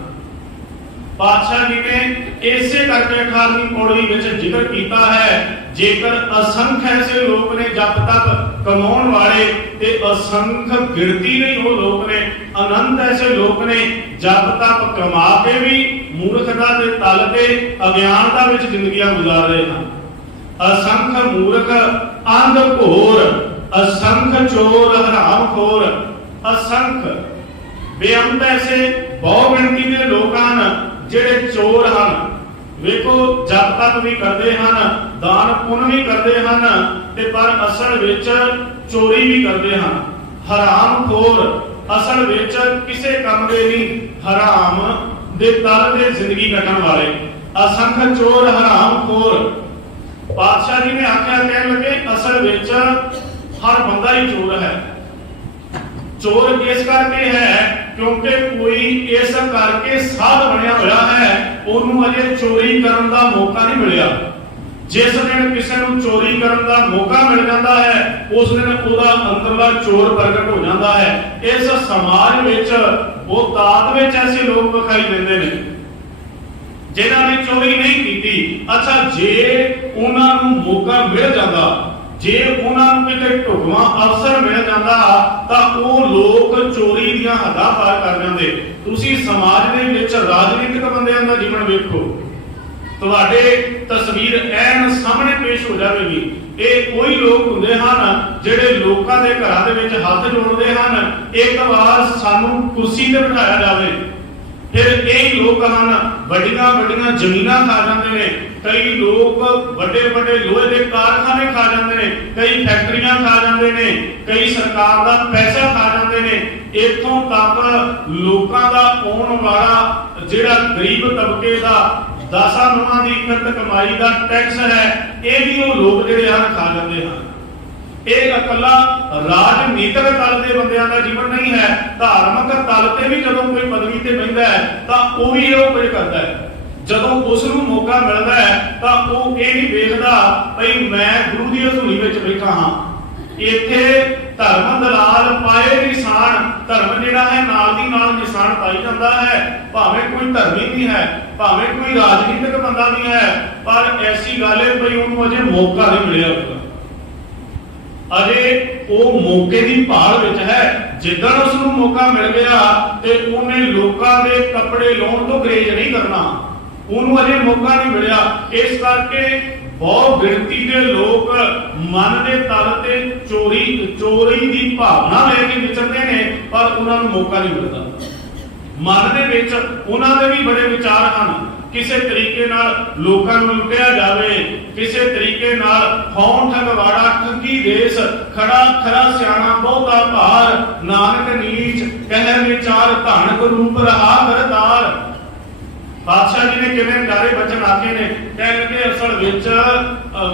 ਪਾਤਸ਼ਾਹ ਜੀ ਨੇ ਇਸੇ ਕਰਕੇ 18ਵੀਂ ਪੌੜੀ ਵਿੱਚ ਜ਼ਿਕਰ ਕੀਤਾ ਹੈ ਜੇਕਰ ਅਸੰਖ ਐਸੇ ਲੋਕ ਨੇ ਜਪ ਤਪ ਕਮਾਉਣ ਵਾਲੇ ਤੇ ਅਸੰਖ ਗਿਣਤੀ ਨਹੀਂ ਉਹ ਲੋਕ ਨੇ, ਅਨੰਤ ਐਸੇ ਲੋਕ ਨੇ ਜਪ ਤਪ ਕਮਾ ਕੇ ਵੀ ਮੂਰਖਤਾ ਦੇ ਤਲ ਤੇ ਅਗਿਆਨਤਾ ਵਿੱਚ ਜ਼ਿੰਦਗੀਆਂ ਗੁਜ਼ਾਰ ਰਹੇ ਹਨ। ਅਸੰਖ ਮੂਰਖ ਅੰਧ ਘੋਰ ਅਸੰਖ ਚੋਰ ਹਰਾਮਖੋਰ। ਅਸੰਖ ਬੇਅੰਤ ਐਸੇ ਬਹੁ ਗਿਣਤੀ ਦੇ ਲੋਕ ਹਨ ਜਿਹੜੇ ਚੋਰ ਹਨ, ਵੇਖੋ ਜਪ ਤਪ ਵੀ ਕਰਦੇ ਹਨ, ਦਾਨ ਪੁੰਨ ਵੀ ਕਰਦੇ ਹਨ, ਤੇ ਪਰ ਅਸਲ ਵਿੱਚ ਚੋਰੀ ਵੀ ਕਰਦੇ ਹਨ। ਹਰਾਮਖੋਰ ਅਸਲ ਵਿੱਚ ਕਿਸੇ ਕੰਮ ਦੇ ਨਹੀਂ, ਹਰਾਮ ਦੇ ਤਲ ਤੇ ਜ਼ਿੰਦਗੀ ਕੱਟਣ ਵਾਲੇ ਅਸੰਖ ਚੋਰ ਹਰਾਮਖੋਰ। ਪਾਤਸ਼ਾਹ ਜੀ ਨੇ ਆਖਿਆ, ਕਹਿਣ ਲੱਗੇ ਅਸਲ ਵਿੱਚ ਹਰ ਬੰਦਾ ਹੀ ਚੋਰ ਹੈ। ਚੋਰ ਇਸ ਕਰਕੇ ਹੈ ਕਿਉਂਕਿ ਕੋਈ ਇਸ ਕਰਕੇ ਸਾਧ ਬਣਿਆ ਹੋਇਆ ਹੈ, ਉਹਨੂੰ ਅਜੇ ਚੋਰੀ ਕਰਨ ਦਾ ਮੌਕਾ ਨਹੀਂ ਮਿਲਿਆ। ਜਿਸ ਦਿਨ ਕਿਸੇ ਨੂੰ ਚੋਰੀ ਕਰਨ ਦਾ ਮੌਕਾ ਮਿਲ ਜਾਂਦਾ ਹੈ, ਉਸ ਦਿਨ ਉਹਦਾ ਅੰਦਰਲਾ ਚੋਰ ਪ੍ਰਗਟ ਹੋ ਜਾਂਦਾ ਹੈ। ਇਸ ਸਮਾਜ ਵਿੱਚ ਉਹ ਤਾਤ ਵਿੱਚ ਐਸੇ ਲੋਕ ਵਿਖਾਈ ਦਿੰਦੇ ਨੇ ਜਿਨ੍ਹਾਂ ਨੇ ਚੋਰੀ ਨਹੀਂ ਕੀਤੀ। ਅੱਛਾ, ਜੇ ਉਹਨਾਂ ਨੂੰ ਮੌਕਾ ਮਿਲ ਜਾਂਦਾ, ਜੇ ਉਹਨਾਂ ਨੂੰ ਕਿਤੇ ਢੁਕਵਾਂ ਅਵਸਰ ਮਿਲ ਜਾਂਦਾ, ਤਾਂ ਉਹ ਲੋਕ ਚੋਰੀ ਦੀਆਂ ਹੱਦਾਂ ਪਾਰ ਕਰ ਜਾਂਦੇ। ਤੁਸੀਂ ਸਮਾਜ ਦੇ ਵਿੱਚ ਰਾਜਨੀਤਿਕ ਬੰਦਿਆਂ ਦਾ ਜੀਵਨ ਵੇਖੋ, ਤੁਹਾਡੇ ਤਸਵੀਰ ਐਨ ਸਾਹਮਣੇ ਪੇਸ਼ ਹੋ ਜਾਵੇਗੀ। ਇਹ ਕੋਈ ਲੋਕ ਹੁੰਦੇ ਹਨ ਜਿਹੜੇ ਲੋਕਾਂ ਦੇ ਘਰਾਂ ਦੇ ਵਿੱਚ ਹੱਥ ਜੋੜਦੇ ਹਨ, ਇੱਕ ਵਾਰ ਸਾਨੂੰ ਕੁਰਸੀ ਤੇ ਬਿਠਾਇਆ ਜਾਵੇ। ਫਿਰ ਇਹ ਲੋਕ ਹਨ ਵੱਡੀਆਂ ਵੱਡੀਆਂ ਜ਼ਮੀਨਾਂ ਖਾ ਜਾਂਦੇ ਨੇ, ਕਈ ਲੋਕ ਵੱਡੇ ਵੱਡੇ ਲੋਹੇ ਦੇ ਕਾਰਖਾਨੇ ਖਾ ਜਾਂਦੇ ਨੇ, ਕਈ ਫੈਕਟਰੀਆਂ ਖਾ ਜਾਂਦੇ ਨੇ, ਕਈ ਸਰਕਾਰ ਦਾ ਪੈਸਾ ਖਾ ਜਾਂਦੇ ਨੇ। ਇੱਥੋਂ ਤੱਕ ਲੋਕਾਂ ਦਾ ਆਉਣ ਵਾਲਾ ਜਿਹੜਾ ਗਰੀਬ ਤਬਕੇ ਦਾ 10 ਨੌਂ ਦੀ ਇਕੱਠ ਕਮਾਈ ਦਾ ਟੈਕਸ ਹੈ, ਇਹ ਵੀ ਉਹ ਲੋਕ ਜਿਹੜੇ ਹਨ ਖਾ ਜਾਂਦੇ ਹਨ। ਇਹ ਇਕੱਲਾ ਰਾਜਨੀਤਿਕ ਤਲ ਦੇ ਬੰਦਿਆਂ ਦਾ ਜੀਵਨ ਨਹੀਂ ਹੈ, ਧਾਰਮਿਕ ਤਲ ਤੇ ਵੀ ਜਦੋਂ ਕੋਈ ਪਦਵੀ ਤੇ ਬੈਠਦਾ ਹੈ ਤਾਂ ਉਹ ਵੀ ਇਹੋ ਕੁਝ ਕਰਦਾ ਹੈ। ਜਦੋਂ ਉਸ ਨੂੰ ਮੌਕਾ ਮਿਲਦਾ ਹੈ ਤਾਂ ਉਹ ਇਹ ਨਹੀਂ ਵੇਖਦਾ ਭਈ ਮੈਂ ਗੁਰੂ ਦੀ ਹਜ਼ੂਰੀ ਵਿੱਚ ਬੈਠਾ ਹਾਂ। ਇੱਥੇ ਧਰਮ ਦਲਾਲ ਪਾਏ ਨਿਸ਼ਾਨ, ਧਰਮ ਜਿਹੜਾ ਹੈ ਨਾਲ ਦੀ ਨਾਲ ਨਿਸ਼ਾਨ ਪਾਈ ਜਾਂਦਾ ਹੈ। ਭਾਵੇਂ ਕੋਈ ਧਰਮੀ ਵੀ ਹੈ, ਭਾਵੇਂ ਕੋਈ ਰਾਜਨੀਤਿਕ ਬੰਦਾ ਵੀ ਹੈ, ਪਰ ਐਸੀ ਗੱਲ ਹੈ ਭਈ ਉਹਨੂੰ ਅਜੇ ਮੌਕਾ ਨਹੀਂ ਮਿਲਿਆ ਹੋਊਗਾ, ਅਜੇ ਉਹ ਮੌਕੇ ਦੀ ਭਾਲ ਵਿੱਚ ਹੈ। ਜਿੱਦਣ ਉਸ ਨੂੰ ਮੌਕਾ ਮਿਲ ਗਿਆ ਤੇ ਉਹਨੇ ਲੋਕਾਂ ਦੇ ਕੱਪੜੇ ਲਾਉਣ ਤੋਂ ਗਰੇਜ ਨਹੀਂ ਕਰਨਾ, ਉਹਨੂੰ ਅਜੇ ਮੌਕਾ ਨਹੀਂ ਮਿਲਿਆ। ਇਸ ਕਰਕੇ ਬਹੁਤ ਗਿਣਤੀ ਦੇ ਲੋਕ ਮਨ ਦੇ ਤਲ ਤੇ ਚੋਰੀ ਦੀ ਭਾਵਨਾ ਲੈ ਕੇ ਵਿਚਰਦੇ ਨੇ, ਪਰ ਉਹਨਾਂ ਨੂੰ ਮੌਕਾ ਨਹੀਂ ਮਿਲਦਾ। ਮਨ ਦੇ ਵਿੱਚ ਉਹਨਾਂ ਦੇ ਵੀ ਬੜੇ ਵਿਚਾਰ ਹਨ, ਕਿਸੇ ਤਰੀਕੇ ਨਾਲ ਲੋਕਾਂ ਨੂੰ ਲੁੱਟਿਆ ਜਾਵੇ, ਕਿਸੇ ਤਰੀਕੇ ਨਾਲ ਖੌਣ ਠਗਵਾੜਾ ਠੱਗੀ ਦੇਸ, ਖੜਾ ਖਰਾ ਸਿਆਣਾ ਬਹੁਤਾ ਭਾਰ, ਨਾਨਕ ਨੀਚ ਕਹਿ ਵਿਚਾਰ ਧਨ ਰੂਪ ਰਹਾ ਕਰਤਾਰ। ਬਾਦਸ਼ਾਹ ਜੀ ਨੇ ਕਿਵੇਂ ਪਿਆਰੇ ਬਚਨ ਆਖੇ ਨੇ, ਕਹਿੰਦੇ ਅਸਲ ਵਿੱਚ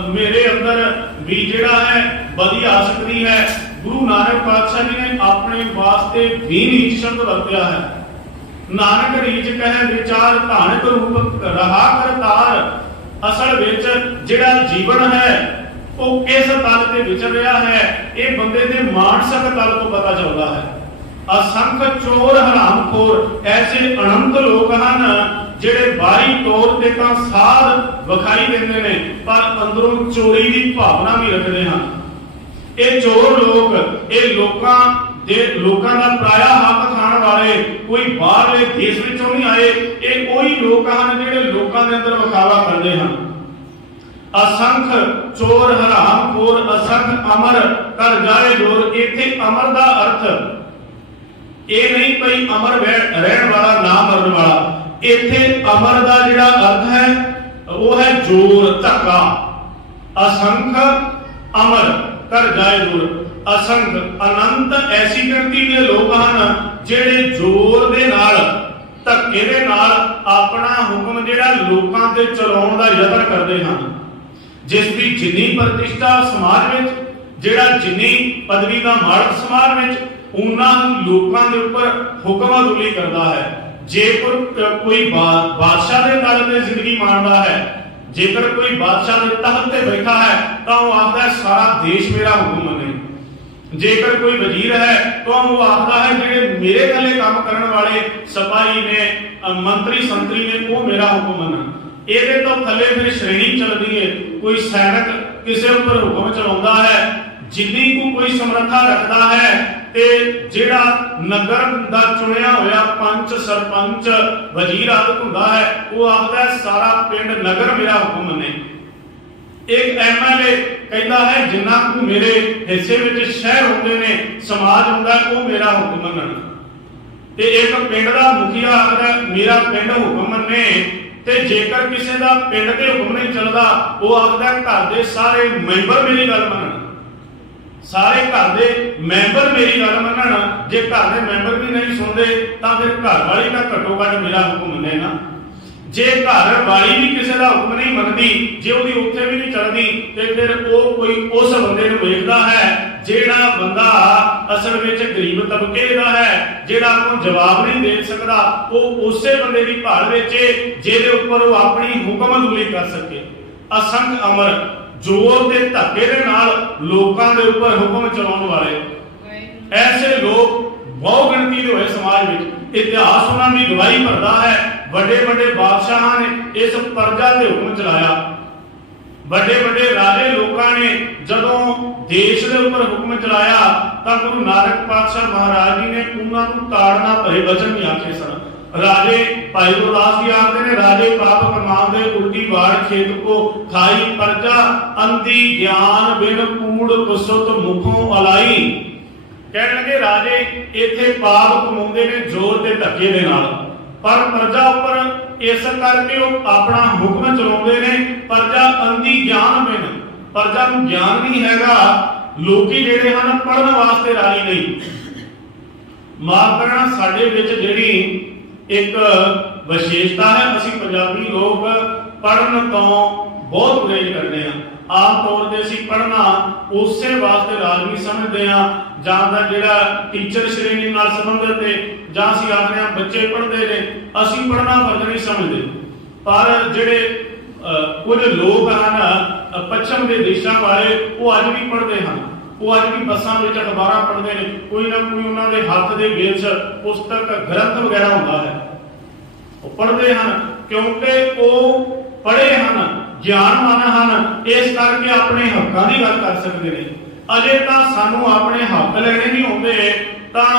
ਮੇਰੇ ਅੰਦਰ ਵੀ ਜਿਹੜਾ ਹੈ ਬਦੀ ਆਸਕਤੀ ਹੈ। ਗੁਰੂ ਨਾਨਕ ਪਾਤਸ਼ਾਹ ਜੀ ਨੇ ਆਪਣੇ ਵਾਸਤੇ ਵੀ ਨੀਚ ਸ਼ਬਦ ਵਰਤਿਆ ਹੈ। ਨਾਨਕ ਰੀਚ ਕਹਿ ਵਿਚਾਰ ਧਾਨਕ ਰੂਪ ਰਹਾ ਕਰਤਾਰ। ਅਸਲ ਵਿੱਚ ਜਿਹੜਾ ਜੀਵਨ ਹੈ ਉਹ ਕਿਸ ਤਲ ਤੇ ਵਿਚਰ ਰਿਹਾ ਹੈ, ਇਹ ਬੰਦੇ ਦੇ ਮਾਨਸਿਕ ਤਲ ਤੋਂ ਪਤਾ ਚੱਲਦਾ ਹੈ। ਅਸੰਖ ਚੋਰ ਹਰਾਮਖੋਰ ਐਸੇ ਅਨੰਤ ਲੋਕ ਹਨ ਜਿਹੜੇ ਬਾਹਰੀ ਤੌਰ ਤੇ ਤਾਂ ਸਾਧ ਵਿਖਾਈ ਦਿੰਦੇ ਨੇ, ਪਰ ਅੰਦਰੋਂ ਚੋਰੀ ਦੀ ਭਾਵਨਾ ਵੀ ਰੱਖਦੇ ਹਨ। ਇਹ ਚੋਰ ਲੋਕ, ਇਹ ਲੋਕਾਂ ਦਾ ਪਰਾਇਆ ਹੱਕ ਖਾਣ ਵਾਲੇ, ਕੋਈ ਬਾਹਰਲੇ ਦੇਸ਼ ਵਿੱਚੋਂ ਨਹੀਂ ਆਏ। ਇਹ ਉਹੀ ਲੋਕ ਹਨ ਜਿਹੜੇ ਲੋਕਾਂ ਦੇ ਅੰਦਰ ਵਿਖਾਵਾ ਕਰਦੇ ਹਨ। ਅਸੰਖ ਚੋਰ ਹਰਾਮਖੋਰ ਅਸੰਖ ਅਮਰ ਕਰ ਜਾਏ ਜੋਰ। ਇੱਥੇ ਅਮਰ ਦਾ ਅਰਥ ਇਹ ਨਹੀਂ ਭਈ ਅਮਰ ਰਹਿਣ ਵਾਲਾ ਨਾ ਮਰਨ ਵਾਲਾ। ਇੱਥੇ ਅਮਰ ਦਾ ਜਿਹੜਾ ਅਰਥ ਹੈ ਉਹ ਹੈ ਜੋਰ, ਧੱਕਾ। ਅਸੰਖ ਅਮਰ ਕਰ ਜਾਏ ਜੋਰ। ਅਸੰਖ ਅਨੰਤ ਐਸੀ ਗਿਣਤੀ ਦੇ ਲੋਕ ਹਨ ਜਿਹੜੇ ਜ਼ੋਰ ਦੇ ਨਾਲ, ਧੱਕੇ ਦੇ ਨਾਲ ਆਪਣਾ ਹੁਕਮ ਜਿਹੜਾ ਲੋਕਾਂ ਤੇ ਚਲਾਉਣ ਦਾ ਯਤਨ ਕਰਦੇ ਹਨ। ਜਿਸ ਦੀ ਜਿੰਨੀ ਪ੍ਰਤਿਸ਼ਠਾ ਸਮਾਜ ਵਿੱਚ, ਜਿਹੜਾ ਜਿੰਨੀ ਪਦਵੀ ਦਾ ਮਾਲਕ ਸਮਾਜ ਵਿੱਚ, ਉਹਨਾਂ ਲੋਕਾਂ ਦੇ ਉੱਪਰ ਹੁਕਮ ਅਦੁਲੀ ਕਰਦਾ ਹੈ। ਜੇ ਕੋਈ ਬਾਦਸ਼ਾਹ ਦੇ ਤਲ ਤੇ ਜ਼ਿੰਦਗੀ ਮਾਣਦਾ ਹੈ, ਜੇਕਰ ਕੋਈ ਬਾਦਸ਼ਾਹ ਦੇ ਤਖਤ ਤੇ ਬੈਠਾ ਹੈ ਤਾਂ ਉਹ ਆਖਦਾ ਸਾਰਾ ਦੇਸ਼ ਮੇਰਾ ਹੁਕਮ ਮੰਨੇ। ਜੇਕਰ ਕੋਈ ਵਜ਼ੀਰ ਹੈ ਤਾਂ ਉਹ ਆਖਦਾ ਹੈ ਜਿਹੜੇ ਮੇਰੇ ਥੱਲੇ ਕੰਮ ਕਰਨ ਵਾਲੇ ਸਿਪਾਹੀ ਨੇ, ਮੰਤਰੀ ਸੰਤਰੀ ਨੇ, ਉਹ ਮੇਰਾ ਹੁਕਮ ਮੰਨਣ। ਇਹਦੇ ਤੋਂ ਥੱਲੇ ਫਿਰ ਸ਼੍ਰੇਣੀ ਚੱਲਦੀ ਹੈ। ਕੋਈ ਸੈਨਿਕ ਕਿਸੇ ਉੱਪਰ ਹੁਕਮ ਚਲਾਉਂਦਾ ਹੈ, ਜਿੰਨੀ ਕੁ ਕੋਈ ਸਮਰੱਥਾ ਰੱਖਦਾ ਹੈ, ਤੇ ਜਿਹੜਾ ਨਗਰ ਦਾ ਚੁਣਿਆ ਹੋਇਆ ਪੰਚ, ਸਰਪੰਚ, ਵਜ਼ੀਰ ਆਦਿ ਹੁੰਦਾ ਹੈ, ਉਹ ਆਖਦਾ ਸਾਰਾ ਪਿੰਡ ਨਗਰ ਮੇਰਾ ਹੁਕਮ ਮੰਨੇ। ਇੱਕ ਐਮਐਲਏ ਕਹਿੰਦਾ ਹੈ ਜਿੰਨਾ ਕੁ ਮੇਰੇ ਹਿੱਸੇ ਵਿੱਚ ਸ਼ਹਿਰ ਹੁੰਦੇ ਨੇ, ਸਮਾਜ ਹੁੰਦਾ, ਉਹ ਮੇਰਾ ਹੁਕਮ ਮੰਨਣ। ਤੇ ਇੱਕ ਪਿੰਡ ਦਾ ਮੁਖੀਆ ਆਖਦਾ ਮੇਰਾ ਪਿੰਡ ਹੁਕਮ ਮੰਨੇ। ਤੇ ਜੇਕਰ ਕਿਸੇ ਦਾ ਪਿੰਡ ਦੇ ਹੁਕਮ ਨਹੀਂ ਚੱਲਦਾ, ਉਹ ਆਖਦਾ ਘਰ ਦੇ ਸਾਰੇ ਮੈਂਬਰ ਮੇਰੀ ਗੱਲ ਮੰਨਣ, ਸਾਰੇ ਘਰ ਦੇ ਮੈਂਬਰ ਮੇਰੀ ਗੱਲ ਮੰਨਣ। ਜੇ ਘਰ ਦੇ ਮੈਂਬਰ ਵੀ ਨਹੀਂ ਸੁਣਦੇ ਤਾਂ ਫਿਰ ਘਰ ਵਾਲੀ ਤਾਂ ਘੱਟੋ ਘੱਟ ਮੇਰਾ ਹੁਕਮ ਮੰਨੇ ਨਾ। ਜੇ ਘਰ ਵਾਲੀ ਵੀ ਕਿਸੇ ਦਾ ਹੁਕਮ ਨਹੀਂ ਮੰਨਦੀ, ਜੇ ਉਹਦੀ ਉੱਥੇ ਵੀ ਨਹੀਂ ਚੱਲਦੀ, ਤੇ ਫਿਰ ਉਹ ਕੋਈ ਉਸ ਬੰਦੇ ਨੂੰ ਵੇਖਦਾ ਹੈ ਜਿਹੜਾ ਬੰਦਾ ਅਸਲ ਵਿੱਚ ਗਰੀਬ ਤਬਕੇ ਦਾ ਹੈ, ਜਿਹੜਾ ਕੋਈ ਜਵਾਬ ਨਹੀਂ ਦੇ ਸਕਦਾ। ਉਹ ਉਸੇ ਬੰਦੇ ਦੀ ਭਾਲ ਵਿੱਚ ਜਿਹਦੇ ਉੱਪਰ ਉਹ ਆਪਣੀ ਹੁਕਮਦੁਲੀ ਕਰ ਸਕੇ। ਅਸੰਖ ਅਮਰ ਜ਼ੋਰ ਤੇ ਧੱਕੇ ਦੇ ਨਾਲ ਲੋਕਾਂ ਦੇ ਉੱਪਰ ਹੁਕਮ ਚਲਾਉਣ ਵਾਲੇ ਐਸੇ ਲੋਕ ਬਹੁ ਗਿਣਤੀ ਦੇ ਹੋਏ ਸਮਾਜ ਵਿੱਚ। ਇਤਿਹਾਸ ਉਹਨਾਂ ਦੀ ਗਵਾਹੀ ਭਰਦਾ ਹੈ। ਵੱਡੇ ਵੱਡੇ ਬਾਦਸ਼ਾਹਾਂ ਨੇ ਇਸ ਪ੍ਰਜਾ ਤੇ ਹੁਕਮ ਚਲਾਇਆ। ਵੱਡੇ ਵੱਡੇ ਰਾਜੇ ਲੋਕਾਂ ਨੇ ਜਦੋਂ ਦੇਸ਼ ਦੇ ਉੱਪਰ ਹੁਕਮ ਚਲਾਇਆ ਤਾਂ ਗੁਰੂ ਨਾਨਕ ਪਾਤਸ਼ਾਹ ਮਹਾਰਾਜ ਜੀ ਨੇ ਉਹਨਾਂ ਨੂੰ ਤਾੜਨਾ ਭਰੇ ਬਚਨ ਨਹੀਂ ਆਖੇ ਸਨ। ਰਾਜੇ ਭਾਈ ਗੁਰਦਾਸ ਜੀ ਆਖਦੇ ਨੇ, ਰਾਜੇ ਪਾਪ ਕਮਾਉਂਦੇ ਉਲਟੀ ਵਾਰ ਖੇਤ ਕੋ ਖਾਈ ਪ੍ਰਜਾ, ਅੰਧੀ ਗਿਆਨ ਬਿਨ ਕੂੜ ਕੁਸੁਤ ਮੁਖੋਂ ਅਲਾਈ। ਕਹਿਣ ਲੱਗੇ ਰਾਜੇ ਇੱਥੇ ਪਾਪ ਕਮਾਉਂਦੇ ਨੇ ਜ਼ੋਰ ਤੇ ਧੱਕੇ ਦੇ ਨਾਲ, ਪਰ ਪ੍ਰਜਾ ਉੱਪਰ ਇਸ ਕਰਕੇ ਉਹ ਆਪਣਾ ਹੁਕਮ ਚਲਾਉਂਦੇ ਨੇ। ਪ੍ਰਜਾ ਅੰਧੀ ਗਿਆਨ ਬਿਨ, ਪ੍ਰਜਾ ਨੂੰ ਗਿਆਨ ਨਹੀਂ ਹੈਗਾ। ਲੋਕੀ ਜਿਹੜੇ ਹਨ ਪੜ੍ਹਨ ਵਾਸਤੇ ਰਾਜੀ ਨਹੀਂ। ਮਾਫ ਕਰਨਾ, ਸਾਡੇ ਵਿੱਚ ਜਿਹੜੀ ਇੱਕ ਵਿਸ਼ੇਸ਼ਤਾ ਹੈ, ਅਸੀਂ ਪੰਜਾਬੀ ਲੋਕ ਪੜ੍ਹਨ ਤੋਂ ਬਹੁਤ ਗੁਰੇਜ਼ ਕਰਦੇ ਹਾਂ। ਆਮ ਤੌਰ ਤੇ ਅਸੀਂ ਪੜ੍ਹਨਾ ਉਸੇ ਵਾਸਤੇ ਲਾਜ਼ਮੀ ਸਮਝਦੇ ਹਾਂ, ਜਾਂ ਤਾਂ ਜਿਹੜਾ ਟੀਚਰ ਸ਼੍ਰੇਣੀ ਨਾਲ ਸੰਬੰਧਿਤ ਹੈ, ਜਾਂ ਅਸੀਂ ਆਖਦੇ ਹਾਂ ਬੱਚੇ ਪੜ੍ਹਦੇ ਨੇ, ਅਸੀਂ ਪੜ੍ਹਨਾ ਫਰਜ਼ ਨਹੀਂ ਸਮਝਦੇ। ਪਰ ਜਿਹੜੇ ਕੁਝ ਲੋਕ ਹਨ ਪੱਛਮ ਦੇ ਦੇਸ਼ਾਂ ਵਾਲੇ, ਉਹ ਅੱਜ ਵੀ ਪੜ੍ਹਦੇ ਹਨ। ਉਹ ਅੱਜ ਵੀ ਬੱਸਾਂ ਵਿੱਚ ਅਖਬਾਰਾਂ ਪੜ੍ਹਦੇ ਨੇ, ਕੋਈ ਨਾ ਕੋਈ ਉਹਨਾਂ ਦੇ ਹੱਥ ਦੇ ਵਿੱਚ ਪੁਸਤਕ ਗ੍ਰੰਥ ਵਗੈਰਾ ਹੁੰਦਾ ਹੈ, ਉਹ ਪੜ੍ਹਦੇ ਹਨ ਕਿਉਂਕਿ ਉਹ ਪੜ੍ਹੇ ਹਨ, ਗਿਆਨਵਾਨ ਹਨ। ਇਸ ਕਰਕੇ ਆਪਣੇ ਹੱਕਾਂ ਦੀ ਗੱਲ ਕਰ ਸਕਦੇ ਨੇ। ਅਜੇ ਤਾਂ ਸਾਨੂੰ ਆਪਣੇ ਹੱਕ ਲੈਣੇ ਨਹੀਂ ਆਉਂਦੇ, ਤਾਂ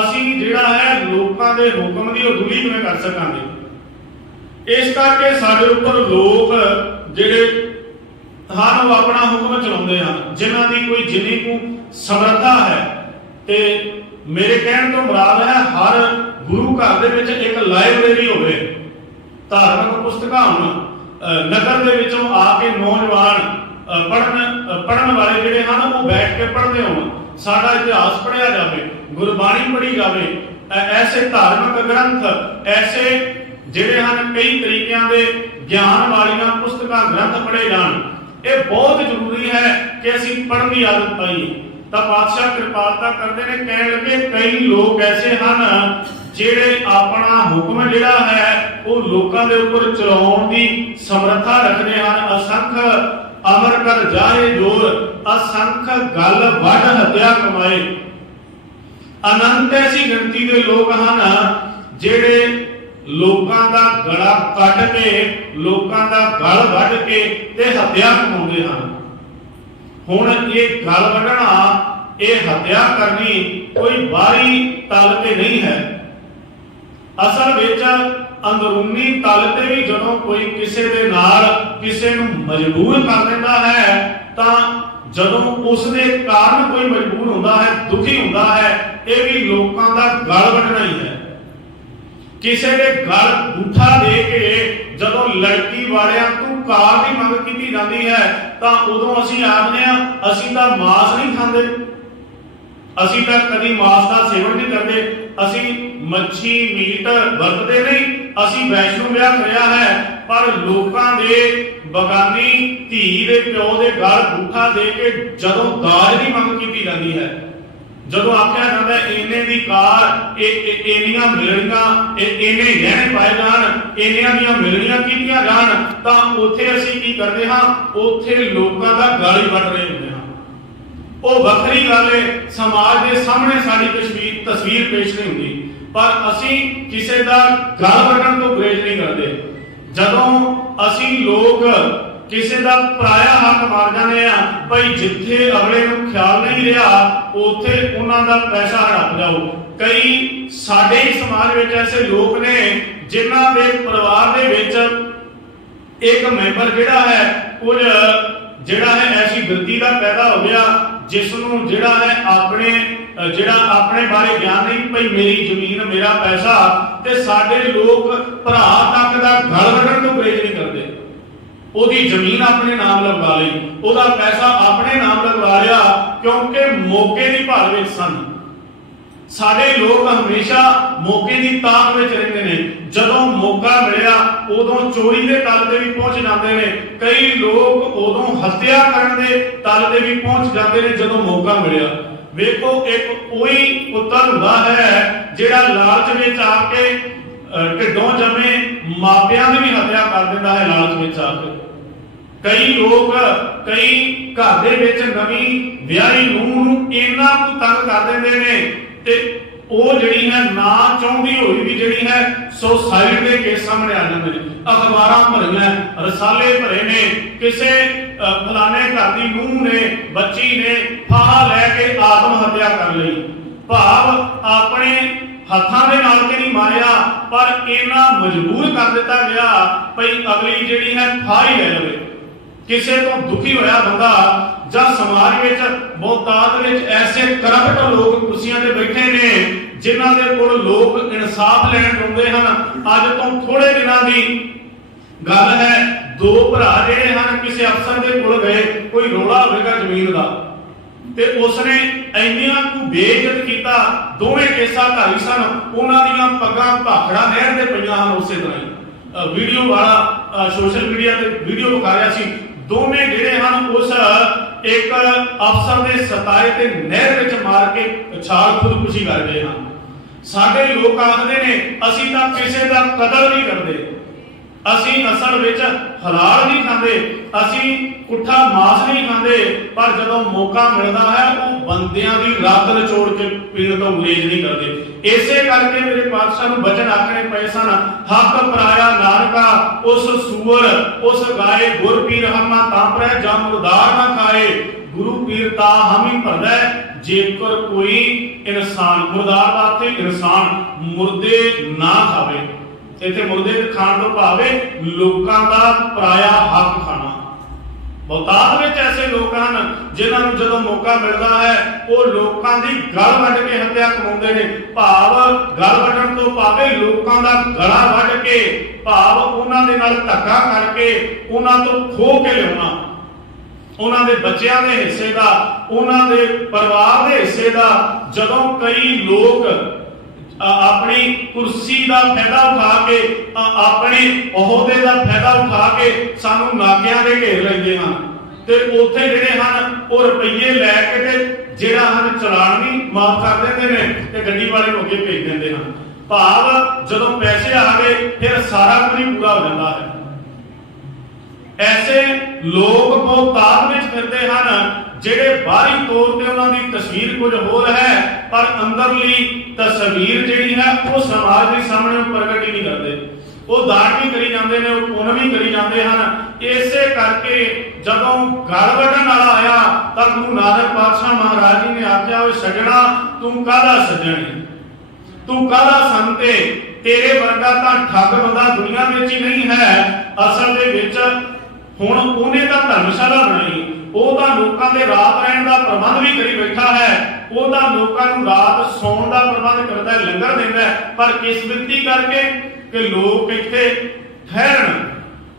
ਅਸੀਂ ਜਿਹੜਾ ਹੈ ਲੋਕਾਂ ਦੇ ਹੁਕਮ ਦੀ ਉਦੂਲੀ ਕਿਵੇਂ ਕਰ ਸਕਾਂਗੇ। ਇਸ ਕਰਕੇ ਸਾਡੇ ਉੱਪਰ ਲੋਕ ਜਿਹੜੇ ਹਨ ਉਹ ਆਪਣਾ ਹੁਕਮ ਚਲਾਉਂਦੇ ਹਨ, ਜਿਨ੍ਹਾਂ ਦੀ ਕੋਈ ਜਿੰਨੀ ਕੁ ਸਮਰੱਥਾ ਹੈ। ਤੇ ਮੇਰੇ ਕਹਿਣ ਤੋਂ ਮੁਰਾਦ ਹੈ ਹਰ ਗੁਰੂ ਘਰ ਦੇ ਵਿੱਚ ਇੱਕ ਲਾਇਬ੍ਰੇਰੀ ਹੋਵੇ, ਧਾਰਮਿਕ ਪੁਸਤਕਾਂ ਹੋਣ, ਨਗਰ ਦੇ ਵਿੱਚੋਂ ਆ ਕੇ ਨੌਜਵਾਨ ਪੜ੍ਹਨ ਵਾਲੇ ਜਿਹੜੇ ਹਨ ਉਹ ਬੈਠ ਕੇ ਪੜ੍ਹਦੇ ਹੋਣ। ਸਾਡਾ ਇਤਿਹਾਸ ਪੜ੍ਹਿਆ ਜਾਵੇ, ਗੁਰਬਾਣੀ ਪੜ੍ਹੀ ਜਾਵੇ, ਐਸੇ ਧਾਰਮਿਕ ਗ੍ਰੰਥ, ਐਸੇ ਜਿਹੜੇ ਹਨ ਕਈ ਤਰੀਕਿਆਂ ਦੇ ਗਿਆਨ ਵਾਲੀਆਂ ਪੁਸਤਕਾਂ ਗ੍ਰੰਥ ਪੜ੍ਹੇ ਜਾਣ। ਇਹ ਬਹੁਤ ਜ਼ਰੂਰੀ ਹੈ ਕਿ ਅਸੀਂ ਪੜ੍ਹਨ ਦੀ ਆਦਤ ਪਾਈਏ। ਤਾਂ ਪਾਤਸ਼ਾਹ ਕਿਰਪਾਲਤਾ ਕਰਦੇ ਨੇ, ਕਹਿਣ ਲੱਗੇ ਕਈ ਲੋਕ ਐਸੇ ਹਨ ਜਿਹੜੇ ਆਪਣਾ ਹੁਕਮ ਜਿਹੜਾ ਹੈ ਉਹ ਲੋਕਾਂ ਦੇ ਉੱਪਰ ਚਲਾਉਣ ਦੀ ਸਮਰੱਥਾ ਰੱਖਦੇ ਹਨ। ਅਸੰਖ ਅਮਰ ਕਰ ਜਾਏ ਜੋਰ, ਅਸੰਖ ਗਲ ਵੱਢ ਹੱਤਿਆ ਕਮਾਏ। ਅਨੰਤ ਐਸੀ ਗਿਣਤੀ ਦੇ ਲੋਕ ਹਨ ਜਿਹੜੇ ਲੋਕਾਂ ਦਾ ਗਲਾ ਕੱਟ ਕੇ, ਲੋਕਾਂ ਦਾ ਗਲ ਵੱਢ ਕੇ ਤੇ ਹੱਤਿਆ ਕਮਾਉਂਦੇ ਹਨ। ਹੁਣ ਇਹ ਗਲ ਵੱਢਣਾ, ਇਹ ਹੱਤਿਆ ਕਰਨੀ ਕੋਈ ਬਾਹਰੀ ਤਲ ਤੇ ਨਹੀਂ ਹੈ। ਅਸਲ ਵਿੱਚ ਅੰਦਰੂਨੀ ਤਲ ਤੇ ਵੀ ਜਦੋਂ ਕੋਈ ਕਿਸੇ ਦੇ ਨਾਲ ਕਿਸੇ ਨੂੰ ਮਜਬੂਰ ਕਰ ਦਿੰਦਾ ਹੈ, ਤਾਂ ਜਦੋਂ ਉਸ ਦੇ ਕਾਰਨ ਕੋਈ ਮਜਬੂਰ ਹੁੰਦਾ ਹੈ, ਦੁਖੀ ਹੁੰਦਾ ਹੈ, ਇਹ ਵੀ ਲੋਕਾਂ ਦਾ ਗਲ ਵੱਢਣਾ ਹੀ ਹੈ। ਕਿਸੇ ਦੇ ਗਲ ਅੰਗੂਠਾ ਦੇ ਕੇ ਜਦੋਂ ਲੜਕੀ ਵਾਲਿਆਂ ਤੋਂ ਕਾਰ ਦੀ ਮੰਗ ਕੀਤੀ ਜਾਂਦੀ ਹੈ, ਤਾਂ ਉਦੋਂ ਅਸੀਂ ਆਖਦੇ ਹਾਂ ਅਸੀਂ ਤਾਂ ਮਾਸ ਨਹੀਂ ਖਾਂਦੇ, ਅਸੀਂ ਤਾਂ ਕਦੀ ਮਾਸ ਦਾ ਸੇਵਨ ਨਹੀਂ ਕਰਦੇ, ਅਸੀਂ ਮੱਛੀ ਮੀਟ ਵਰਤਦੇ ਨਹੀਂ, ਅਸੀਂ ਵੈਸ਼ਨੂ ਵਿਆਹ ਕਰਿਆ ਹੈ। ਪਰ ਲੋਕਾਂ ਦੇ ਬਗਾਨੀ ਧੀ ਦੇ ਪਿਓ ਦੇ ਗਲ ਅੰਗੂਠਾ ਦੇ ਕੇ ਜਦੋਂ ਦਾਜ ਦੀ ਮੰਗ ਕੀਤੀ ਜਾਂਦੀ ਹੈ, ਜਦੋਂ ਆਖਿਆ ਜਾਂਦਾ ਇਹਨੇ ਦੀ ਕਾਰ, ਇੰਨੀਆਂ ਮਿਲਣੀਆਂ, ਇਹਨੇ ਗਹਿਣੇ ਪਾਏ ਜਾਣ, ਇੰਨੀਆਂ ਦੀਆਂ ਮਿਲਣੀਆਂ ਕੀਤੀਆਂ ਜਾਣ, ਤਾਂ ਉੱਥੇ ਅਸੀਂ ਕੀ ਕਰਦੇ ਹਾਂ, ਉੱਥੇ ਲੋਕਾਂ ਦਾ ਗਲ ਹੀ ਵੱਢ ਰਹੇ ਹੁੰਦੇ ਹਾਂ। ਉਹ ਵੱਖਰੀ ਗੱਲ ਹੈ, ਸਮਾਜ ਦੇ ਸਾਹਮਣੇ ਸਾਡੀ ਤਸਵੀਰ ਪੇਸ਼ ਨਹੀਂ ਹੁੰਦੀ, ਪਰ ਅਸੀਂ ਕਿਸੇ ਦਾ ਗਲ ਵੱਢਣ ਤੋਂ ਗੁਰੇਜ਼ ਨਹੀਂ ਕਰਦੇ। ਜਦੋਂ ਅਸੀਂ ਲੋਕ ਕਿਸੇ ਦਾ ਪਰਾਇਆ ਹੱਕ ਮਾਰ ਜਾਂਦੇ ਆ, ਭਾਈ ਜਿੱਥੇ ਅਗਲੇ ਨੂੰ ਖਿਆਲ ਨਹੀਂ ਰਿਹਾ ਉੱਥੇ ਉਹਨਾਂ ਦਾ ਪੈਸਾ ਹੜਪ ਜਾਓ। ਕਈ ਸਾਡੇ ਹੀ ਸਮਾਜ ਵਿੱਚ ਐਸੇ ਲੋਕ ਨੇ ਜਿਨ੍ਹਾਂ ਦੇ ਪਰਿਵਾਰ ਦੇ ਵਿੱਚ ਇੱਕ ਮੈਂਬਰ ਜਿਹੜਾ ਹੈ ਕੁਝ ਜਿਹੜਾ ਹੈ ਐਸੀ ਗਲਤੀ ਦਾ ਪੈਦਾ ਹੋ ਗਿਆ, ਜਿਸ ਨੂੰ ਜਿਹੜਾ ਹੈ ਆਪਣੇ ਜਿਹੜਾ ਆਪਣੇ ਬਾਰੇ ਗਿਆਨ ਨਹੀਂ ਭਈ ਮੇਰੀ ਜ਼ਮੀਨ ਮੇਰਾ ਪੈਸਾ, ਤੇ ਸਾਡੇ ਲੋਕ ਭਰਾ ਤੱਕ ਦਾ ਗਲ ਵੱਢਣ ਤੋਂ ਗੁਰੇਜ਼ ਨਹੀਂ ਕਰਦੇ। ਉਹਦੀ ਜ਼ਮੀਨ ਆਪਣੇ ਨਾਮ ਲਗਵਾ ਲਈ, ਉਹਦਾ ਪੈਸਾ ਆਪਣੇ ਨਾਮ ਲਗਵਾ ਲਿਆ, ਕਿਉਂਕਿ ਮੌਕੇ ਦੀ ਭਾਲ ਵਿੱਚ ਸਨ। ਸਾਡੇ ਲੋਕ ਹਮੇਸ਼ਾ ਮੌਕੇ ਦੀ ਤਾਕ ਵਿੱਚ ਰਹਿੰਦੇ ਨੇ। ਜਦੋਂ ਮੌਕਾ ਮਿਲਿਆ ਉਦੋਂ ਚੋਰੀ ਦੇ ਤਲ ਤੇ ਵੀ ਪਹੁੰਚ ਜਾਂਦੇ ਨੇ। ਕਈ ਲੋਕ ਉਦੋਂ ਹੱਤਿਆ ਕਰਨ ਦੇ ਤਲ ਤੇ ਵੀ ਪਹੁੰਚ ਜਾਂਦੇ ਨੇ ਜਦੋਂ ਮੌਕਾ ਮਿਲਿਆ। ਵੇਖੋ, ਇੱਕ ਉਹੀ ਪੁੱਤਰ ਹੁੰਦਾ ਹੈ ਜਿਹੜਾ ਲਾਲਚ ਵਿੱਚ ਆ ਕੇ ਢਿੱਡੋਂ ਜੰਮੇ ਮਾਪਿਆਂ ਦੀ ਵੀ ਹੱਤਿਆ ਕਰ ਦਿੰਦਾ ਹੈ ਲਾਲਚ ਵਿੱਚ ਆ ਕੇ। ਕਈ ਲੋਕ ਕਈ ਘਰ ਦੇ ਵਿੱਚ ਨਵੀਂ ਵਿਆਹੀ ਨੂੰਹ ਨੂੰ ਇੰਨਾ ਕੁ ਤੰਗ ਕਰ ਦਿੰਦੇ ਨੇ, ਤੇ ਉਹ ਜਿਹੜੀ ਹੈ ਨਾ ਚਾਹੁੰਦੀ ਹੋਈ ਵੀ ਜਿਹੜੀ ਹੈ ਸੁਸਾਈਡ ਦੇ ਕੇਸ ਸਾਹਮਣੇ ਆ ਜਾਂਦੇ ਨੇ। ਅਖਬਾਰਾਂ ਭਰੀਆਂ, ਰਸਾਲੇ ਭਰੇ ਨੇ, ਕਿਸੇ ਫਲਾਣੇ ਘਰ ਦੀ ਨੂੰਹ ਨੇ, ਬੱਚੀ ਨੇ ਫਾਹਾ ਲੈ ਕੇ ਆਤਮ ਹੱਤਿਆ ਕਰ ਲਈ। ਭਾਵ ਆਪਣੇ ਹੱਥਾਂ ਦੇ ਨਾਲ ਕਿ ਨਹੀਂ ਮਾਰਿਆ, ਪਰ ਇਹਨਾਂ ਮਜਬੂਰ ਕਰ ਦਿੱਤਾ ਗਿਆ ਭਈ ਅਗਲੀ ਜਿਹੜੀ ਹੈ ਫਾਹ ਹੀ ਲੈ ਲਵੇ। ਕਿਸੇ ਤੋਂ ਦੁਖੀ ਹੋਇਆ ਬੰਦਾ ਜਾਂ ਸਮਾਜ ਵਿੱਚ ਬਹੁਤਾਤ ਵਿੱਚ ਐਸੇ ਕਰਪਟ ਲੋਕ ਕੁਰਸੀਆਂ ਤੇ ਬੈਠੇ ਨੇ ਜਿਨ੍ਹਾਂ ਦੇ ਕੋਲ ਲੋਕ ਇਨਸਾਫ ਲੈਣ ਆਉਂਦੇ ਹਨ। ਅੱਜ ਤੋਂ ਥੋੜੇ ਦਿਨਾਂ ਦੀ ਗੱਲ ਹੈ, ਦੋ ਭਰਾ ਜਿਹੜੇ ਹਨ ਕਿਸੇ ਅਫਸਰ ਦੇ ਕੋਲ ਗਏ, ਕੋਈ ਰੌਲਾ ਹੋਵੇਗਾ ਜ਼ਮੀਨ ਦਾ, ਤੇ ਉਸਨੇ ਇੰਨੀਆਂ ਕੁ ਬੇਇੱਜ਼ਤ ਕੀਤਾ। ਦੋਵੇਂ ਕੇਸਾਂ ਧਾਰੀ ਸਨ, ਉਹਨਾਂ ਦੀਆਂ ਪੱਗਾਂ ਭਾਖੜਾ ਨਹਿਰ ਦੇ ਪਈਆਂ ਹਨ। ਉਸੇ ਤਰ੍ਹਾਂ ਹੀ ਵੀਡੀਓ ਵਾਲਾ ਸੋਸ਼ਲ ਮੀਡੀਆ ਤੇ ਵੀਡੀਓ ਵਿਖਾ ਰਿਹਾ ਸੀ। ਦੋਵੇਂ ਜਿਹੜੇ ਹਨ ਉਸ ਇੱਕ ਅਫਸਰ ਦੇ ਸਤਾਏ ਤੇ ਨਹਿਰ ਵਿੱਚ ਮਾਰ ਕੇ ਛਾਲ ਖੁਦਕੁਸ਼ੀ ਕਰ ਗਏ ਹਨ। ਸਾਡੇ ਲੋਕ ਆਖਦੇ ਨੇ ਅਸੀਂ ਤਾਂ ਕਿਸੇ ਦਾ ਕਦਰ ਨਹੀਂ ਕਰਦੇ, ਅਸੀਂ ਅਸਲ ਵਿੱਚ ਹਲਾਲ ਨਹੀਂ ਖਾਂਦੇ, ਅਸੀਂ ਪੁੱਠਾ ਮਾਸ ਨਹੀਂ ਖਾਂਦੇ, ਪਰ ਜਦੋਂ ਮੌਕਾ ਮਿਲਦਾ ਹੈ ਉਹ ਬੰਦਿਆਂ ਦੀ ਰੱਤ ਨਿਚੋੜ ਕੇ ਪੀਣ ਤੋਂ ਗੁਰੇਜ਼ ਨਹੀਂ ਕਰਦੇ। ਇਸੇ ਕਰਕੇ ਮੇਰੇ ਪਾਤਸ਼ਾਹ ਨੂੰ ਬਚਨ ਆਖਣੇ ਪਏ ਸਨ, ਹੱਕ ਪਰਾਇਆ ਨਾਨਕਾ ਉਸ ਸੂਰ ਉਸ ਗਾਏ ਗੁਰ ਪੀਰ ਹਮਾ ਤਾਂ ਪਰੈ ਜਾਂ ਮੁਰਦਾਰ ਨਾ ਖਾਏ। ਗੁਰੂ ਪੀਰ ਤਾ ਹਮੀ ਭਰਦਾ ਜੇਕਰ ਕੋਈ ਇਨਸਾਨ, ਮੁਰਦਾਰ ਦਾ ਤੇ ਇਨਸਾਨ ਮੁਰਦੇ ਨਾ ਖਾਵੇ। ਇੱਥੇ ਮੁਰਦੇ ਖਾਣ ਤੋਂ ਭਾਵੇਂ ਲੋਕਾਂ ਦਾ ਪਰਾਇਆ ਹੱਕ ਖਾਣਾ। ਬਹੁਤਾਤ ਵਿੱਚ ਐਸੇ ਲੋਕ ਹਨ ਜਿਨ੍ਹਾਂ ਨੂੰ ਜਦੋਂ ਮੌਕਾ ਮਿਲਦਾ ਹੈ ਉਹ ਲੋਕਾਂ ਦੀ ਗਲ ਵੱਢ ਕੇ ਹੱਤਿਆ ਕਮਾਉਂਦੇ ਨੇ। ਭਾਵ ਗਲ ਵੱਢਣ ਤੋਂ ਭਾਵੇਂ ਲੋਕਾਂ ਦਾ ਗਲਾ ਵੱਢ ਕੇ, ਭਾਵ ਉਹਨਾਂ ਦੇ ਨਾਲ ਧੱਕਾ ਕਰਕੇ ਉਹਨਾਂ ਤੋਂ ਖੋਹ ਕੇ ਲਿਆਉਣਾ। ਉਹਨਾਂ ਦੇ ਬੱਚਿਆਂ ਦੇ ਹਿੱਸੇ ਦਾ, ਉਹਨਾਂ ਦੇ ਪਰਿਵਾਰ ਦੇ ਹਿੱਸੇ ਦਾ। ਜਦੋਂ ਕਈ ਲੋਕ ਆਪਣੀ ਕੁਰਸੀ ਦਾ ਫਾਇਦਾ ਉਠਾ ਕੇ, ਆਪਣੇ ਅਹੁਦੇ ਦਾ ਫਾਇਦਾ ਉਠਾ ਕੇ ਸਾਨੂੰ ਨਾਕਿਆਂ ਦੇ ਘੇਰ ਲੈਂਦੇ ਹਨ, ਤੇ ਉੱਥੇ ਜਿਹੜੇ ਹਨ ਉਹ ਰੁਪਈਏ ਲੈ ਕੇ ਤੇ ਜਿਹੜਾ ਹਨ ਚਲਾਨ ਵੀ ਮਾਫ ਕਰ ਦਿੰਦੇ ਨੇ ਤੇ ਗੱਡੀ ਵਾਲੇ ਨੂੰ ਅੱਗੇ ਭੇਜ ਦਿੰਦੇ ਹਨ। ਭਾਵ ਜਦੋਂ ਪੈਸੇ ਆ ਗਏ ਫਿਰ ਸਾਰਾ ਕੁਝ ਪੂਰਾ ਹੋ ਜਾਂਦਾ ਹੈ। ਐਸੇ ਲੋਕ ਬਹੁਤਾਤ ਵਿੱਚ ਫਿਰਦੇ ਹਨ ਜਿਹੜੇ ਬਾਹਰੀ ਤੌਰ ਤੇ ਉਹਨਾਂ ਦੀ ਤਸਵੀਰ ਕੁਝ ਹੋਰ ਹੈ, ਪਰ ਅੰਦਰਲੀ ਤਸਵੀਰ ਜਿਹੜੀ ਹੈ ਉਹ ਸਮਾਜ ਦੇ ਸਾਹਮਣੇ ਪ੍ਰਗਟ ਹੀ ਨਹੀਂ ਕਰਦੇ। ਉਹ ਦਾਨ ਵੀ ਕਰੀ ਜਾਂਦੇ ਨੇ, ਉਹ ਪੁੰਨ ਵੀ ਕਰੀ ਜਾਂਦੇ ਹਨ। ਇਸੇ ਕਰਕੇ ਜਦੋਂ ਗਲ ਵੱਢਣ ਵਾਲਾ ਆਇਆ ਤਾਂ ਗੁਰੂ ਨਾਨਕ ਪਾਤਸ਼ਾਹ ਮਹਾਰਾਜ ਜੀ ਨੇ ਆਖਿਆ, ਓਏ ਸੱਜਣਾ ਤੂੰ ਕਾਹਦਾ ਸੱਜਣ, ਤੂੰ ਕਾਹਦਾ ਸੰਤ ਏ, ਤੇਰੇ ਵਰਗਾ ਤਾਂ ਠੱਗ ਬੰਦਾ ਦੁਨੀਆ ਵਿੱਚ ਹੀ ਨਹੀਂ ਹੈ। ਅਸਲ ਦੇ ਵਿੱਚ ਹੁਣ ਉਹਨੇ ਤਾਂ ਧਰਮਸ਼ਾਲਾ ਬਣਾਈ, ਉਹ ਤਾਂ ਲੋਕਾਂ ਦੇ ਰਾਤ ਰਹਿਣ ਦਾ ਪ੍ਰਬੰਧ ਵੀ ਕਰੀ ਬੈਠਾ ਹੈ, ਉਹ ਤਾਂ ਲੋਕਾਂ ਨੂੰ ਰਾਤ ਸੌਣ ਦਾ ਪ੍ਰਬੰਧ ਕਰਦਾ ਹੈ, ਲੰਗਰ ਦਿੰਦਾ ਹੈ। ਪਰ ਕਿਸ ਬਿਰਤੀ ਕਰਕੇ ਕਿ ਲੋਕ ਇੱਥੇ ਠਹਿਰਨ,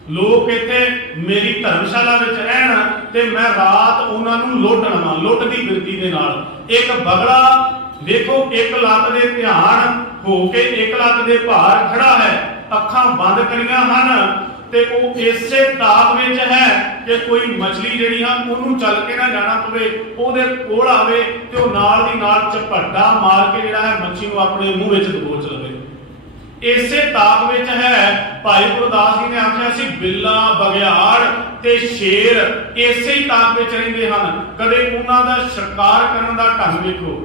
ਲੋਕ ਇੱਥੇ ਮੇਰੀ ਧਰਮਸ਼ਾਲਾ ਵਿੱਚ ਰਹਿਣ ਤੇ ਮੈਂ ਰਾਤ ਉਹਨਾਂ ਨੂੰ ਲੁੱਟ ਲਵਾਂ। ਲੁੱਟ ਦੀ ਬਿਰਤੀ ਦੇ ਨਾਲ ਇੱਕ ਬਗਲਾ ਵੇਖੋ ਇੱਕ ਲੱਤ ਦੇ ਧਿਆਨ ਹੋ ਕੇ ਇੱਕ ਲੱਤ ਦੇ ਭਾਰ ਖੜਾ ਹੈ, ਅੱਖਾਂ ਬੰਦ ਕਰੀਆਂ ਹਨ, ਤੇ ਉਹ ਇਸੇ ਤਾਕ ਵਿੱਚ ਹੈ ਕਿ ਕੋਈ ਮਛਲੀ ਜਿਹੜੀ ਆ ਉਹਨੂੰ ਚੱਲ ਕੇ ਨਾ ਜਾਣਾ ਪਵੇ, ਉਹਦੇ ਕੋਲ ਆਵੇ ਤੇ ਉਹ ਨਾਲ ਦੀ ਨਾਲ ਝਪੱਟਾ ਮਾਰ ਕੇ ਜਿਹੜਾ ਹੈ ਮੱਛੀ ਨੂੰ ਆਪਣੇ ਮੂੰਹ ਵਿੱਚ ਦਬੋਚ ਲਵੇ। ਇਸੇ ਤਾਕ ਵਿੱਚ ਹੈ। ਭਾਈ ਗੁਰਦਾਸ ਜੀ ਨੇ ਆਖਿਆ ਸੀ ਬਿੱਲਾ ਬਗਿਆੜ ਤੇ ਸ਼ੇਰ ਇਸੇ ਹੀ ਤਾਕ ਵਿੱਚ ਰਹਿੰਦੇ ਹਨ। ਕਦੇ ਉਹਨਾਂ ਦਾ ਸ਼ਿਕਾਰ ਕਰਨ ਦਾ ਢੰਗ ਵੇਖੋ,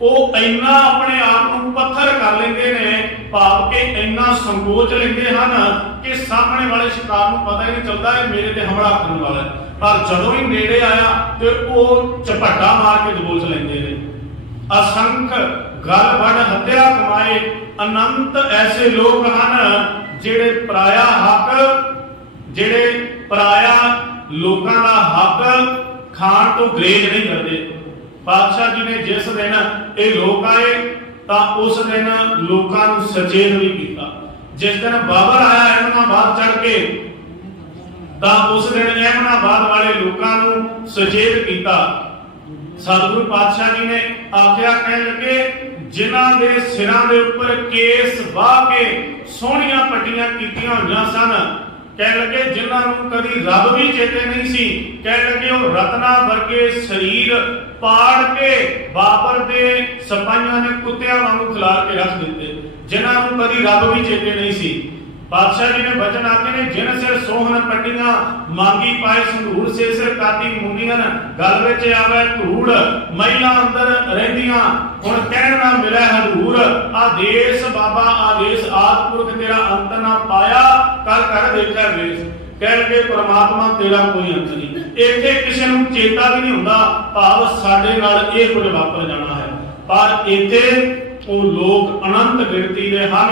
ਉਹ ਇੰਨਾ ਆਪਣੇ ਆਪ ਨੂੰ ਪੱਥਰ ਕਰ ਲੈਂਦੇ ਨੇ, ਭਾਵ ਕਿ ਇੰਨਾ ਸੰਕੋਚ ਲੈਂਦੇ ਹਨ ਕਿ ਸਾਹਮਣੇ ਵਾਲੇ ਸ਼ਿਕਾਰ ਨੂੰ ਪਤਾ ਹੀ ਨਹੀਂ ਚੱਲਦਾ ਇਹ ਮੇਰੇ ਤੇ ਹਮਲਾ ਕਰਨ ਵਾਲਾ ਹੈ। ਪਰ ਜਦੋਂ ਹੀ ਨੇੜੇ ਆਇਆ ਤੇ ਉਹ ਝਪੱਟਾ ਮਾਰ ਕੇ ਦਬੋਚ ਲੈਂਦੇ ਨੇ। ਅਸੰਖ ਗਲ ਵੱਢ ਹੱਤਿਆ ਕਮਾਏ ਅਨੰਤ ਐਸੇ ਲੋਕ ਹਨ ਜਿਹੜੇ ਪਰਾਇਆ ਹੱਕ, ਜਿਹੜੇ ਪਰਾਇਆ ਲੋਕਾਂ ਦਾ ਹੱਕ ਖਾਣ ਤੋਂ ਗੁਰੇਜ਼ ਨਹੀਂ ਕਰਦੇ। पातशाह जी ने जिस दिन ये लोग आए तो उस दिन लोगों को सचेत भी किया। जिस दिन बाबर आया अहमदाबाद चढ़ के तो उस दिन अहमदाबाद वाले लोगों को सचेत किया। सतगुरु पातशाह जी ने आख्या, कह लगे जिन्हां दे सिरां दे उपर केस वाह के सोहणियां पट्टियां कीतियां होईयां सन, कह लगे जिन्हां नूं कदी रब भी चेते नहीं सी, कह लगे वो रत्ना वर्गे शरीर पाड़ के बाबर दे सिपाहियां ने कुत्तियां वांगू खिलार के रख दिते, जिन्हां नूं कदी रब भी चेते नहीं सी। पातशाह जी ने वचन आखे ने, जिन सिर सोहन पट्टियां मांगी पाए संधूर से सिर काती मुंडियन, गल विच आवे धूड़ महिला अंदर रहिंदियां, हुण कहण ना मिले हदूर, आदेश बाबा आदेश आदपुरख तेरा अंत ना पाया, कर कर देखा वेश। कह लगे परमात्मा तेरा कोई अंत नहीं, इत्थे किसी नूं चेता भी नहीं हुंदा, भाव साडे नाल इह कुछ वापर जाना है। पर इत्थे ਉਹ लोग अनंत गिनती ਦੇ ਹਨ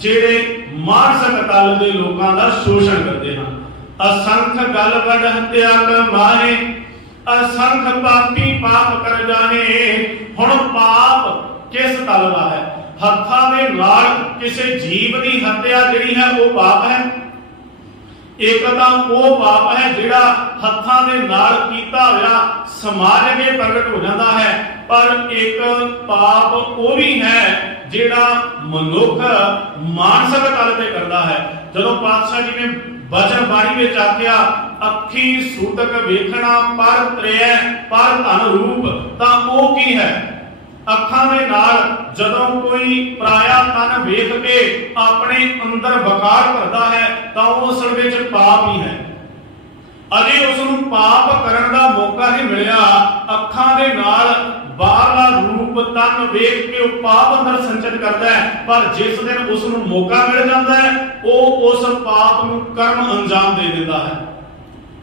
ਜਿਹੜੇ ਮਾਨਸਿਕ ਤਲ ਦੇ ਲੋਕਾਂ ਦਾ ਸ਼ੋਸ਼ਣ ਕਰਦੇ ਹਨ। असंख गल वड हत्या कमाए, असंख पापी पाप कर जाने। हुण पाप किस तल दा है? हत्थां दे नाल किसी जीव की हत्या जिहड़ी है वो पाप है। एक तां वो पाप है जिहड़ा हत्थां दे नाल कीता होया समाज अगे प्रगट हो जाता है, पर एक पाप वो भी है जिहड़ा मनुख मानसिक तल ते करता है। जदों पातशाह जी ने वचन बाणी विच आख्या, अखी सूतक वेखना पर त्रै पर धन रूप, तां वो की है? अखां दे नाल जदों कोई पराया तन वेख के अपने अंदर वकार करता है तां उस विच पाप ही है। अजे उसनूं पाप करन दा मौका नहीं मिलिया, अखां दे नाल बाहरला रूप तन वेख के पाप अंदर संचित करता है, पर जिस दिन उसनूं मौका मिल जाता है वो उस पाप नूं कर्म अंजाम दे दिंदा है।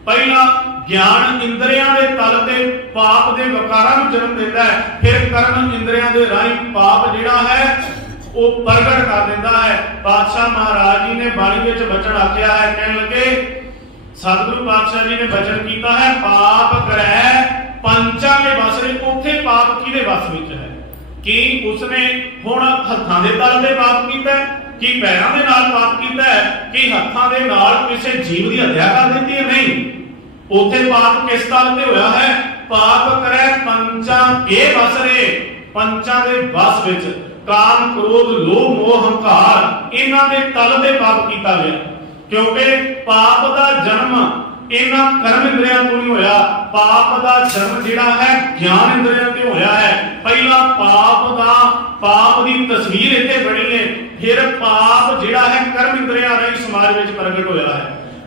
पहला ज्ञान इंद्रियां दे तल ते पाप दे वकारां नूं जन्म दिंदा है, फिर कर्म इंद्रियां दे राही पाप जिहड़ा है वो प्रगट कर दिंदा है। पातशाह महाराज जी ने बाणी विच वचन आख्या है, कहण लगे सतगुरु पातशाह जी ने वचन कीता है, पाप करै पंचां दे वस विच। उत्थे पाप किहदे वस विच है? कि उसने हुण हत्थां दे तल ते पाप कीता है, कि पैरां दे नाल पाप कीता है, कि हत्थां दे नाल किसी जीव की हत्या कर दित्ती है? नहीं। उत्थे पाप किस तल ते होया है? पाप करै पंचां के वस रे, पंचां दे वस विच काम क्रोध लोभ मोह हंकार इन्हां दे तल ते पाप कीता गया। क्योंकि पाप दा जन्म इन्हां कर्म इंद्रियां तो नहीं होया, पाप दा जन्म जिहड़ा है ज्ञान इंद्रियां ते होया है। पहला पाप दी तस्वीर इत्थे बनी है, फिर पाप जिहड़ा है कर्म इंद्रियां राही समाज विच प्रगट होया है।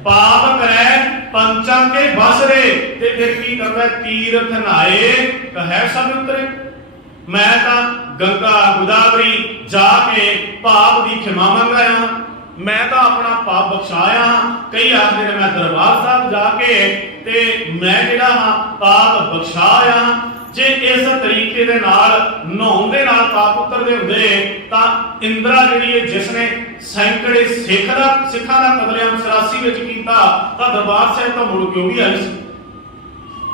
पाप करै पंचां के वस रे, ते फिर की करदा? तीरथ नहाए कहे सब उतरे। मैं तां गंगा गोदावरी जाके पाप दी खिमा मंगाया, मैं तो अपना पाप बख्शाया। कई आखदे ने मैं दरबार साहब जाके ते मैं जिहड़ा हां पाप बख्शाया। जे इस तरीके दे नाल नहाउण दे नाल पाप उतरदे हुंदे तां इंद्रा जिहड़ी है जिसने सैकड़े सिखां दा कतलेआम 84 विच कीता तां दरबार साहब तो मुड़ क्यों भी आई सी?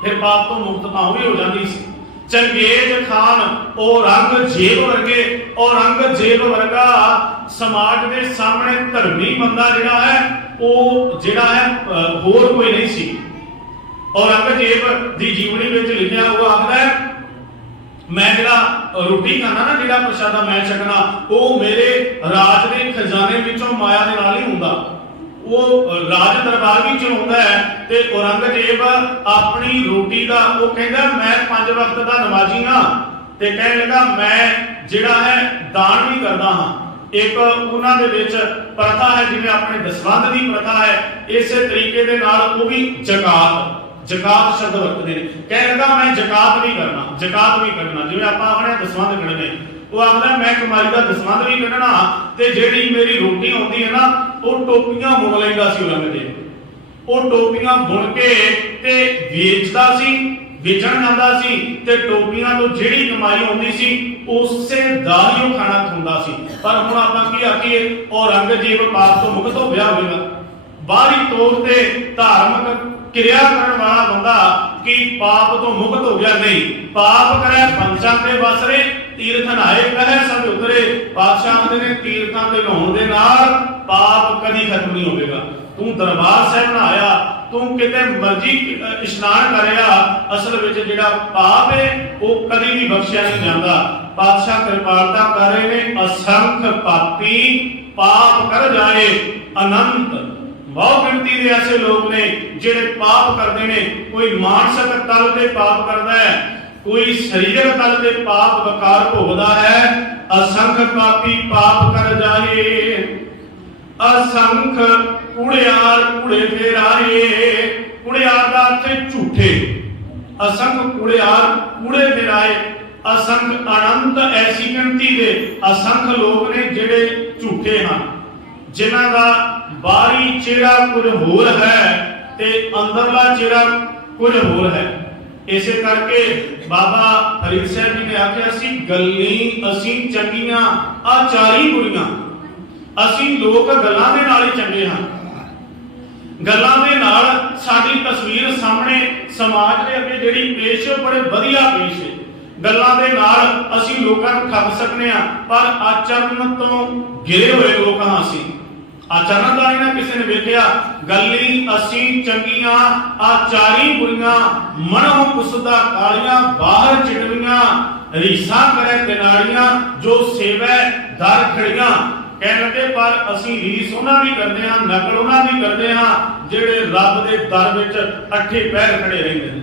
फिर पाप तो मुक्त तां भी हो जांदी सी। चंगेज खान औरंगजेब वर्गा समाज के सामने धर्मी बंदा जिहड़ा है वो जिहड़ा है होर कोई नहीं सी। औरंगजेब दी जीवनी विच लिखिया वो आखदा है, मैं जिहड़ा रोटी खाना ना, जिहड़ा प्रसादा मैं छकना, वो मेरे राज के खजाने विचों माया दे नाल ही हुंदा, वो राज दरबार भी चलाउंदा है। ते औरंगजेब अपनी रोटी का वो कहंदा मैं 5 वक्त का नमाजी हां, ते कहण लगा मैं जिहड़ा है दान भी करदा हां। एक उन्हां दे विच प्रथा है जिवें अपने दसवंध की प्रथा है, इस तरीके दे नाल वो भी जकात शब्द वरतदे ने। कहण लगा मैं जकात भी करना, जिवें आपां अपने दसवंध गिणदे, वो आखदा मैं कमाई का दसवंध भी कढना, ते जिहड़ी मेरी रोटी आउंदी है ना वो टोपियां बुन लैंदा सी। औरंगजेब वो टोपियां बुन के ते वेचदा सी, वेचण जांदा सी, ते टोपियां तो जिहड़ी कमाई आउंदी सी उसे दा ही वो खाना खांदा सी। पर हुण आपां की आखीए औरंगजेब पाप तो मुक्त हो गया होवेगा, बाहरी तौर ते धार्मिक ਕਿਰਿਆ ਕਰਨ ਵਾਲਾ ਬੰਦਾ ਕਿ ਪਾਪ ਤੋਂ ਮੁਕਤ ਹੋ ਗਿਆ, ਨਹੀਂ। ਪਾਪ ਕਰੇ ਪੰਚਾਂ ਤੇ ਬਸਰੇ, ਤੀਰਥ ਨਹਾਏ ਕਹੇ ਸਭ ਉਤਰੇ। ਪਾਤਸ਼ਾਹ ਦੇ ਨੇ ਤੀਰਥਾਂ ਤੇ ਨਹਾਉਣ ਦੇ ਨਾਲ ਪਾਪ ਕਦੀ ਖਤਮ ਨਹੀਂ ਹੋਵੇਗਾ। ਤੂੰ ਦਰਬਾਰ ਸਾਹਿਬ ਨਹਾਇਆ, ਤੂੰ ਕਿਤੇ ਮਰਜੀ ਇਸ਼ਨਾਨ ਕਰਿਆ, ਅਸਲ ਵਿੱਚ ਜਿਹੜਾ ਪਾਪ ਹੈ ਉਹ ਕਦੀ ਵੀ ਬਖਸ਼ਿਆ ਨਹੀਂ ਜਾਂਦਾ। ਪਾਤਸ਼ਾਹ ਕਿਰਪਾਲਤਾ ਕਰ ਰਹੇ ਨੇ, ਅਸੰਖ ਪਾਪੀ ਪਾਪ ਕਰ ਜਾਏ ਅਨੰਤ। ਬਹੁਤ ਗਿਣਤੀ ਦੇ ਐਸੇ ਲੋਕ ਨੇ ਜਿਹੜੇ ਪਾਪ ਕਰਦੇ ਨੇ। ਕੋਈ ਮਾਨਸਿਕ ਤਲ ਤੇ ਪਾਪ ਕਰਦਾ ਹੈ, ਕੋਈ ਸਰੀਰਕ ਤਲ ਤੇ ਪਾਪ ਵਕਾਰ ਭੋਗਦਾ ਹੈ। ਅਸੰਖ ਪਾਪੀ ਪਾਪ ਕਰ ਜਾਏ, ਅਸੰਖ ਕੁੜਿਆਰ ਕੁੜੇ ਫੇਰਾਏ। ਕੁੜਿਆਰ ਦਾ ਅਰਥ ਹੈ ਝੂਠੇ, ਅਸੰਖ ਕੁੜਿਆਰ ਕੁੜੇ ਫੇਰਾਏ। ਅਸੰਖ ਅਨੰਤ ਐਸੀ ਗਿਣਤੀ ਦੇ ਅਸੰਖ ਲੋਕ ਨੇ ਜਿਹੜੇ ਝੂਠੇ ਹਨ, ਜਿਨ੍ਹਾਂ ਦਾ ਬਾਹਰੀ ਚਿਹਰਾ ਕੁਝ ਹੋਰ ਹੈ ਤੇ ਅੰਦਰਲਾ ਚਿਹਰਾ ਕੁਝ ਹੋਰ ਹੈ। ਇਸੇ ਕਰਕੇ ਬਾਬਾ ਫਰੀਦ ਸਾਹਿਬ ਜੀ ਨੇ ਆਖਿਆ ਸੀ, ਗੱਲੀ ਅਸੀਂ ਚੰਗੀਆਂ ਆਚਾਰੀ ਬੁਰੀਆਂ। ਅਸੀਂ ਲੋਕ ਗੱਲਾਂ ਦੇ ਨਾਲ ਹੀ ਚੰਗੇ ਹਾਂ, ਗੱਲਾਂ ਦੇ ਨਾਲ ਸਾਡੀ ਤਸਵੀਰ ਸਾਹਮਣੇ ਸਮਾਜ ਦੇ ਅੱਗੇ ਜਿਹੜੀ ਪੇਸ਼ ਹੈ ਬੜੇ ਵਧੀਆ ਪੇਸ਼ ਹੈ। ਗੱਲਾਂ ਦੇ ਨਾਲ ਅਸੀਂ ਲੋਕਾਂ ਨੂੰ ਠੱਗ ਸਕਨੇ ਆ, ਪਰ ਆਚਰਨ ਤੋਂ ਗਿਰੇ ਹੋਏ ਲੋਕ ਹਾਂ ਅਸੀਂ। ਆਚਰਨ ਦਾ ਨਾ ਕਿਸੇ ਨੇ ਵੇਖਿਆ, ਗੱਲੀ ਅਸੀਂ ਚੰਗੀਆਂ ਆਚਾਰੀ ਬੁਰੀਆਂ। ਮਨੋਂ ਕੁਸਦਾ ਕਾਲੀਆਂ ਬਾਹਰ ਚਿੜਵੀਆਂ, ਰੀਸਾਂ ਕਰੇ ਕਿਨਾਰੀਆਂ ਜੋ ਸੇਵੈ ਦਰ ਖੜੀਆਂ। ਕਹਿਣ ਲੱਗੇ ਪਰ ਅਸੀਂ ਰੀਸ ਉਹਨਾਂ ਦੀ ਕਰਦੇ ਹਾਂ, ਨਕਲ ਉਹਨਾਂ ਦੀ ਕਰਦੇ ਹਾਂ ਜਿਹੜੇ ਰੱਬ ਦੇ ਦਰ ਵਿੱਚ ਅੱਠੇ ਪੈਰ ਖੜੇ ਰਹਿੰਦੇ ਨੇ,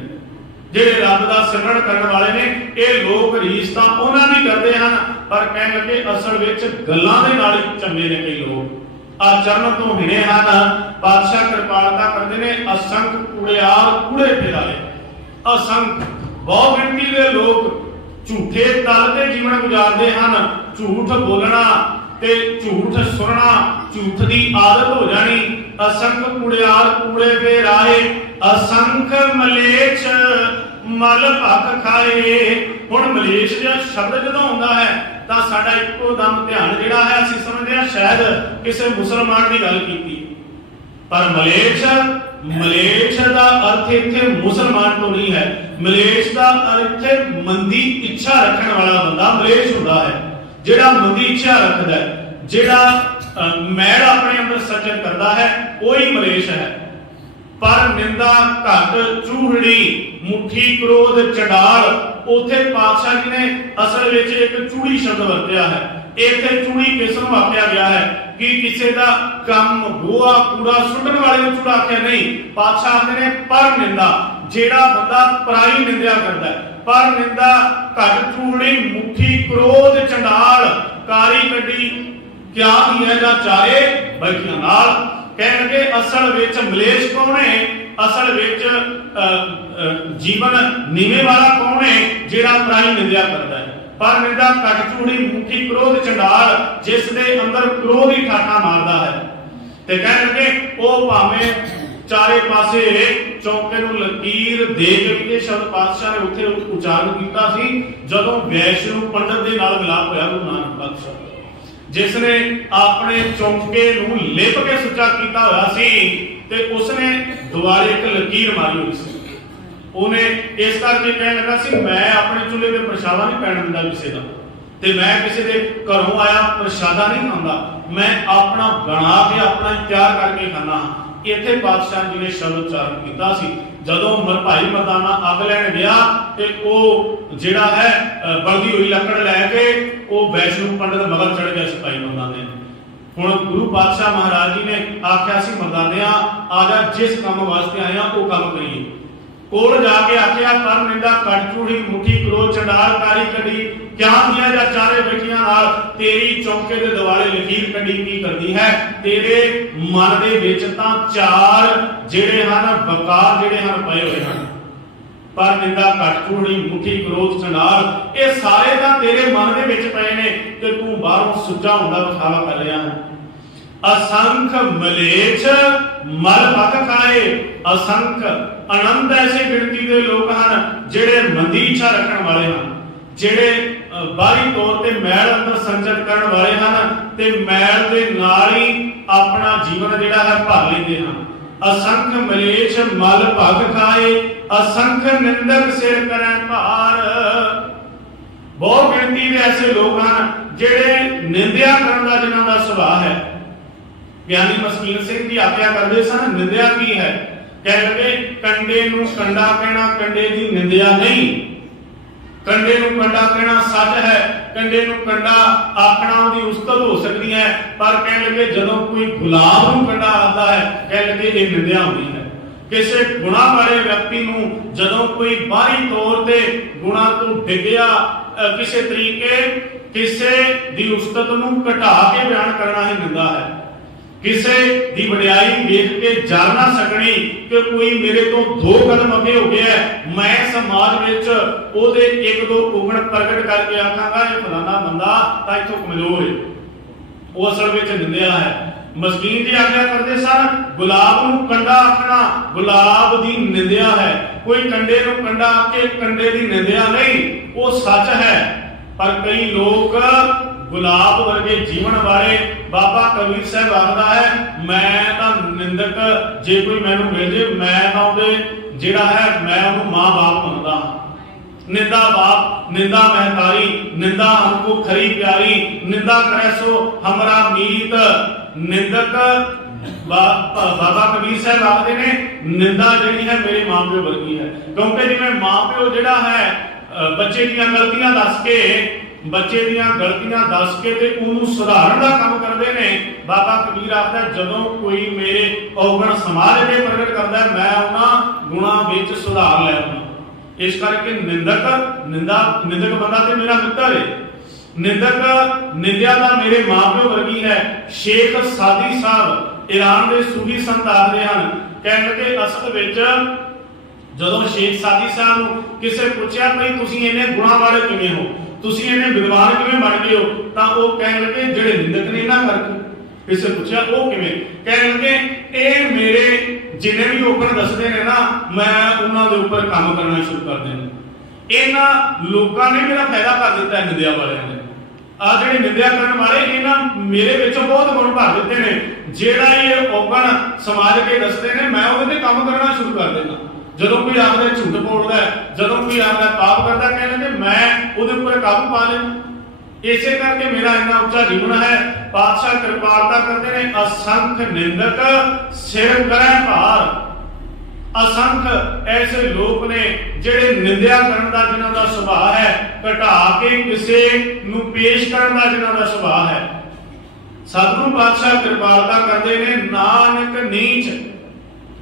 ਜਿਹੜੇ ਰੱਬ ਦਾ ਸਿਮਰਨ ਕਰਨ ਵਾਲੇ ਨੇ। ਇਹ ਲੋਕ ਰੀਸ ਤਾਂ ਉਹਨਾਂ ਦੀ ਕਰਦੇ ਹਨ, ਪਰ ਕਹਿਣ ਲੱਗੇ ਅਸਲ ਵਿੱਚ ਗੱਲਾਂ ਦੇ ਨਾਲ ਹੀ ਚੰਗੇ ਨੇ ਕਈ ਲੋਕ, ਆਚਰਨ ਤੋਂ ਹਿਣੇ ਹਨ। ਪਾਤਸ਼ਾਹ ਕਿਰਪਾਲਤਾ ਕਰਦੇ ਨੇ, ਅਸੰਖ ਕੁੜਿਆਰ ਕੂੜੇ ਫੇਰਾਏ। ਅਸੰਖ ਬਹੁਤ ਗਿਣਤੀ ਦੇ ਲੋਕ ਝੂਠੇ ਤਲ ਤੇ ਜੀਵਨ ਗੁਜ਼ਾਰਦੇ ਹਨ। ਝੂਠ ਬੋਲਣਾ ਤੇ ਝੂਠ ਸੁਣਨਾ, ਝੂਠ ਦੀ ਆਦਤ ਹੋ ਜਾਣੀ। ਅਸੰਖ ਕੁੜਿਆਰ ਕੂੜੇ ਫੇਰਾਏ, ਅਸੰਖ ਮਲੇਛ ਮਲ ਭਖ ਖਾਏ। ਹੁਣ ਮਲੇਛ ਦਾ ਸ਼ਬਦ ਜਦੋਂ ਆਉਂਦਾ ਹੈ ਤਾਂ ਸਾਡਾ ਇੱਕੋ ਦਮ ਧਿਆਨ ਜਿਹੜਾ ਹੈ ਅਸੀਂ ਸਮਝਦੇ ਹਾਂ ਸ਼ਾਇਦ ਕਿਸੇ ਮੁਸਲਮਾਨ ਦੀ ਗੱਲ ਕੀਤੀ, ਪਰ ਮਲੇਛ ਦਾ ਅਰਥ ਇੱਥੇ ਮੁਸਲਮਾਨ ਤੋਂ ਨਹੀਂ ਹੈ। ਮਲੇਛ ਦਾ ਅਰਥ ਮੰਦੀ ਇੱਛਾ ਰੱਖਣ ਵਾਲਾ ਬੰਦਾ ਮਲੇਛ ਹੁੰਦਾ ਹੈ। ਜਿਹੜਾ ਮੰਦੀ ਇੱਛਾ ਰੱਖਦਾ ਹੈ, ਜਿਹੜਾ ਮੈਲ ਆਪਣੇ ਅੰਦਰ ਸੱਚਨ ਕਰਦਾ ਹੈ, ਉਹੀ ਮਲੇਛ ਹੈ। ਪਰ ਨਿੰਦਾ ਘਟ ਚੂਹੜੀ, ਮੁੱਠੀ ਕ੍ਰੋਧ ਚੰਡਾਲ। ਉਥੇ ਪਾਤਸ਼ਾਹ ਜੀ ਨੇ ਅਸਲ ਵਿੱਚ ਇੱਕ ਚੂੜੀ ਸ਼ਬਦ ਵਰਤਿਆ ਹੈ। ਇੱਥੇ ਚੂੜੀ ਕਿਸ ਨੂੰ ਆਖਿਆ ਗਿਆ ਹੈ ਕਿ ਕਿਸੇ ਦਾ ਕੰਮ ਗੋਆ ਕੂੜਾ ਸੁੱਟਣ ਵਾਲੇ ਨੂੰ ਚੂੜਾ ਆਖਿਆ ਨਹੀਂ। ਪਾਤਸ਼ਾਹ ਆਖਦੇ ਨੇ ਪਰ ਨਿੰਦਾ, ਜਿਹੜਾ ਬੰਦਾ ਪਰਾਈ ਨਿੰਦਿਆ ਕਰਦਾ ਹੈ। ਪਰ ਨਿੰਦਾ ਘਟ ਚੂੜੀ, ਮੁੱਠੀ ਕ੍ਰੋਧ ਚੰਡਾਲ। ਕਾਰੀ ਕੱਢੀ ਕਿਆ ਹੀ ਹੈ ਜਾਂ ਚਾਰੇ ਬੈਠੀਆਂ ਨਾਲ। ਕਹਿਣ ਲੱਗੇ ਅਸਲ ਵਿੱਚ ਮਲੇਸ਼ ਕੌਣ ਹੈ? ਅਸਲ ਵਿੱਚ ਜੀਵਨ ਨੀਵੇਂ ਵਾਲਾ ਕੌਣ ਹੈ? ਜਿਹੜਾ ਪਰਾਈ ਨਿੰਦਿਆ ਕਰਦਾ ਹੈ। ਪਰ ਨਿੰਦਾ ਘਟ ਚੂੜੀ, ਮੁੱਠੀ ਕ੍ਰੋਧ ਚੰਡਾਲ, ਜਿਸ ਦੇ ਅੰਦਰ ਕ੍ਰੋਧ ਹੀ ਠਾਠਾ ਮਾਰਦਾ ਹੈ। ਤੇ ਕਹਿਣ ਲੱਗੇ ਉਹ ਭਾਵੇਂ ਚਾਰੇ ਪਾਸੇ ਚੌਕੇ ਨੂੰ ਲਕੀਰ ਦੇ ਕੇ, ਇਹ ਸ਼ਬਦ ਪਾਤਸ਼ਾਹ ਨੇ ਉੱਥੇ ਉਚਾਰਨ ਕੀਤਾ ਸੀ ਜਦੋਂ ਵੈਸ਼ਨੂ ਪੰਡਤ ਦੇ ਨਾਲ ਮਿਲਾਪ ਹੋਇਆ ਗੁਰੂ ਨਾਨਕ ਪਾਤਸ਼ਾਹ, ਜਿਸ ਨੇ ਆਪਣੇ ਚੌਂਕੇ ਨੂੰ ਲਿਪ ਕੇ ਸੁੱਚਾ ਕੀਤਾ ਹੋਇਆ ਸੀ ਤੇ ਉਸਨੇ ਦੁਆਰੇ ਇੱਕ ਲਕੀਰ ਮਾਰੀ ਹੋਈ ਸੀ। ਉਹਨੇ ਇਸ ਕਰਕੇ ਕਹਿਣ ਲੱਗਾ ਸੀ ਮੈਂ ਆਪਣੇ ਚੁੱਲ੍ਹੇ ਤੇ ਪ੍ਰਸ਼ਾਦਾ ਨਹੀਂ ਪੈਣ ਦਿੰਦਾ ਕਿਸੇ ਦਾ, ਤੇ ਮੈਂ ਕਿਸੇ ਦੇ ਘਰੋਂ ਆਇਆ ਪ੍ਰਸ਼ਾਦਾ ਨਹੀਂ ਖਾਂਦਾ, ਮੈਂ ਆਪਣਾ ਬਣਾ ਕੇ ਆਪਣਾ ਤਿਆਰ ਕਰਕੇ ਖਾਂਦਾ। ਇੱਥੇ ਪਾਤਸ਼ਾਹ ਜੀ ਨੇ ਸ਼ਬਦ ਉਚਾਰਨ ਕੀਤਾ ਸੀ। ਜਦੋਂ ਭਾਈ ਮਰਦਾਨਾ ਅੱਗ ਲੈਣ ਗਿਆ ਤੇ ਉਹ ਜਿਹੜਾ ਹੈ ਬਲਦੀ ਹੋਈ ਲੱਕੜ ਲੈ ਕੇ ਉਹ ਵੈਸ਼ਨੂ ਪੰਡਤ ਮਗਰ ਚੜ ਗਿਆ ਸਿਪਾਹੀ ਮਰਦਾਨੇ। ਹੁਣ ਗੁਰੂ ਪਾਤਸ਼ਾਹ ਮਹਾਰਾਜ ਜੀ ਨੇ ਆਖਿਆ ਸੀ ਮਰਦਾਨਿਆਂ ਆ ਜਾ, ਜਿਸ ਕੰਮ ਵਾਸਤੇ ਆਇਆ ਉਹ ਕੰਮ ਕਰੀਏ। ਕੋਲ ਜਾ ਕੇ ਆਖਿਆ ਪਰ ਨਿੰਦਾ ਘਟ ਚੂੜੀ, ਮੁੱਠੀ ਕ੍ਰੋਧ ਚੰਡਾਲ, ਕਾਰੀ ਕੱਢੀ ਕਿਆ ਦੀਆਂ ਜਾਂ ਚਾਰੇ ਬੈਠੀਆਂ ਨਾਲ। ਤੇਰੀ ਚੌਂਕੇ ਦੇ ਦੁਆਲੇ ਲਕੀਰ ਕੱਢੀ ਕੀ ਕਰਦੀ ਹੈ? ਤੇਰੇ ਮਨ ਦੇ ਵਿੱਚ ਤਾਂ ਚਾਰ ਜਿਹੜੇ ਹਨ ਵਕਾਰ ਜਿਹੜੇ ਹਨ ਪਏ ਹੋਏ ਹਨ। ਪਰ ਨਿੰਦਾ ਘਟ ਚੂੜੀ, ਮੁੱਠੀ ਕ੍ਰੋਧ ਚੰਡਾਲ, ਇਹ ਸਾਰੇ ਤਾਂ ਤੇਰੇ ਮਨ ਦੇ ਵਿੱਚ ਪਏ ਨੇ ਤੇ ਤੂੰ ਬਾਹਰੋਂ ਸੁੱਚਾ ਹੁੰਦਾ ਵਿਖਾਵਾ ਕਰ ਰਿਹਾ ਹੈ। ਅਸੰਖ ਮਲੇਛ ਮਲ ਭਖ ਖਾਏ। ਅਸੰਖ ਅਨੰਤ ਐਸੇ ਗਿਣਤੀ ਦੇ ਲੋਕ ਹਨ ਜਿਹੜੇ ਮੰਦੀ ਇੱਛਾ ਰੱਖਣ ਵਾਲੇ ਹਨ, ਜਿਹੜੇ ਬਾਹਰੀ ਤੌਰ ਤੇ ਮੈਲ ਅੰਦਰ ਸੰਚਨ ਕਰਨ ਵਾਲੇ ਹਨ ਤੇ ਮੈਲ ਦੇ ਨਾਲ ਹੀ ਆਪਣਾ ਜੀਵਨ ਜਿਹੜਾ ਹੈ ਭਰ ਲੈਂਦੇ ਹਨ। असंख मलेच्छ मल भग खाए, असंख निंदक सिर करै भार। बहुत गिनती के ऐसे लोग हैं जेड़े निंदिया करने का जिन्हां दा सुभाव है। ज्ञानी मस्कीन सिंह जी आख्या करते सन, निंदिया की है? कह लगे कंडे नूं कंडा कहना कंडे की निंदिया नहीं, कंडे नूं कंडा कहना सच है, कंडे नूं कंडा आखना उहदी उस्तत हो सकती है, पर कह लगे जदों कोई गुलाब नूं कंडा आता है कह लगे ये निंदिया होती है। किसी गुणा वाले व्यक्ति नूं जदों कोई बाहरी तौर ते गुणा तो डिगया किसी तरीके किसी दी उस्तत नूं घटा के बयान करना ही निंदा है। किसी दी वडियाई देख के जान ना सकनी कि कोई मेरे तो 2 कदम अगे हो गया है, मैं समाज विच ओदे 1-2 उगण प्रगट करके आखांगा ये फलाना बंदा तां इथों कमजोर है, वो असल विच निंदिया है। मस्कीन जी आज्ञा करते सन, गुलाब नूं कंडा आखना गुलाब दी निंदिया है। कोई कंडे नूं कंडा आके कंडे दी निंदिया नहीं, वो सच है। पर कई लोग गुलाब वर्गे जीवन वाले, बाबा कबीर साहब आखदा है मैं तां निंदक जे कोई मैनूं मिल जे मैं तां उहदे जिहड़ा है मैं उहनूं मां बाप मनदा। निंदा बाप निंदा महतारी, निंदा हमको खरी प्यारी, निंदा करे सो हमरा मीत। निंदक बाबा कबीर साहब आखदे ने निंदा जिहड़ी है मेरे मां प्यो वर्गी है, क्योंकि जिवें मां प्यो जिहड़ा है बच्चे दीयां गलतियां दस के बच्चे दीयां गलतियां दस के ते उहनूं सुधारन दा काम करदे ने। बाबा कबीर आखदा जदों कोई मेरे औगण समाज के प्रगट करदा है मैं उहनां गुणां विच सुधार लै आउंदा। इस करके निंदक बंदा ते मेरा मित्र है। निंदक निंदिया दा मेरे मां प्यो वर्गी है। शेख सादी साहब ईरान के सूफी संत आखदे हन, कहण लगे असल विच जदों शेख सादी साहब नूं किसे पुछया भई तुसीं इन्ने गुणां वाले किवें हो, तुसीं इन्ने विद्वान किवें बन गए हो, तां ओह कहण लगे जिहड़े निंदक ने इन्हां करके। किसे पूछया ओह किवें, कहण लगे ਇਹ ਮੇਰੇ जिन्ने भी औगण दसदे ने ना मैं उन्हां दे उपर काम करना शुरू कर देना। इन्हां लोकां ने मेरा फायदा कर दिता है निंदिया वालियां ने। आ जिहड़े निंदिया करन वाले इन्हां मेरे विच बहुत गुण भर दिते ने। जिहड़ा ये औगण समाज के दसदे ने मैं उहदे ते काम करना शुरू कर देना। जदों कोई आखदा झूठ बोलदा है, जदों कोई आखदा पाप करदा, कहण लगे मैं उहदे उपर काबू पा लेना। इसे करके मेरा इतना उच्चा जीवन है। पातशाह कृपालता करते ने असंख निंदक सिर करै भार। असंख ऐसे लोग ने जिहड़े निंदिया करन दा जिन्हां दा सुभाव है, घटा के किसे नूं पेश करन दा जिन्हां दा सुभाव है। सतगुरु पातशाह कृपालता करते ने नानक नीच,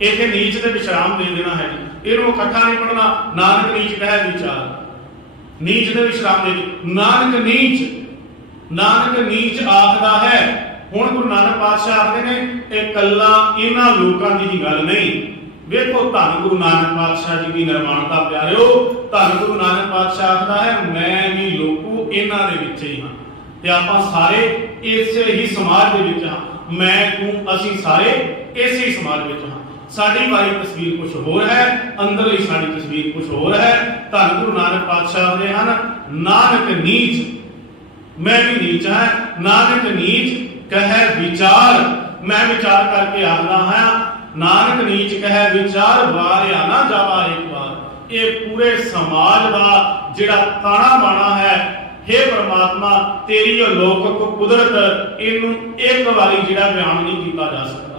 इत्थे नीच ते विश्राम दे देना है जी, इहनूं इकट्ठा नहीं पढ़ना। नानक नीच कहे विचार, नीच दे विश्राम दे। नानक नीच आखदा है। हुण गुरु नानक पातशाह आखदे ने इह कल्ला इन्हां लोकां दी ही गल नहीं। वेखो धन गुरु नानक पातशाह जी की निर्माणता प्यारिओ, धन गुरु नानक पातशाह आखदा है मैं भी लोकू इन्हां दे विच ही हां ते आपां सारे इसे ही समाज दे विच हां। मैं तू असीं सारे इसे ही समाज विच हां। साडी वाली तस्वीर कुछ होर है, अंदरली साडी तस्वीर कुछ होर है। धन गुरु नानक पातशाह दे हन नानक नीच, मैं भी नीच है। नानक नीच कहे विचार, मैं विचार करके आखदा हां। नानक नीच कहे विचार वारिया ना जावा एक बार। ये पूरे समाज का जिहड़ा ताना बाना है, हे परमात्मा तेरी अलौकिक कुदरत इनू एक बारी जिहड़ा बयान नहीं किया जा सकता।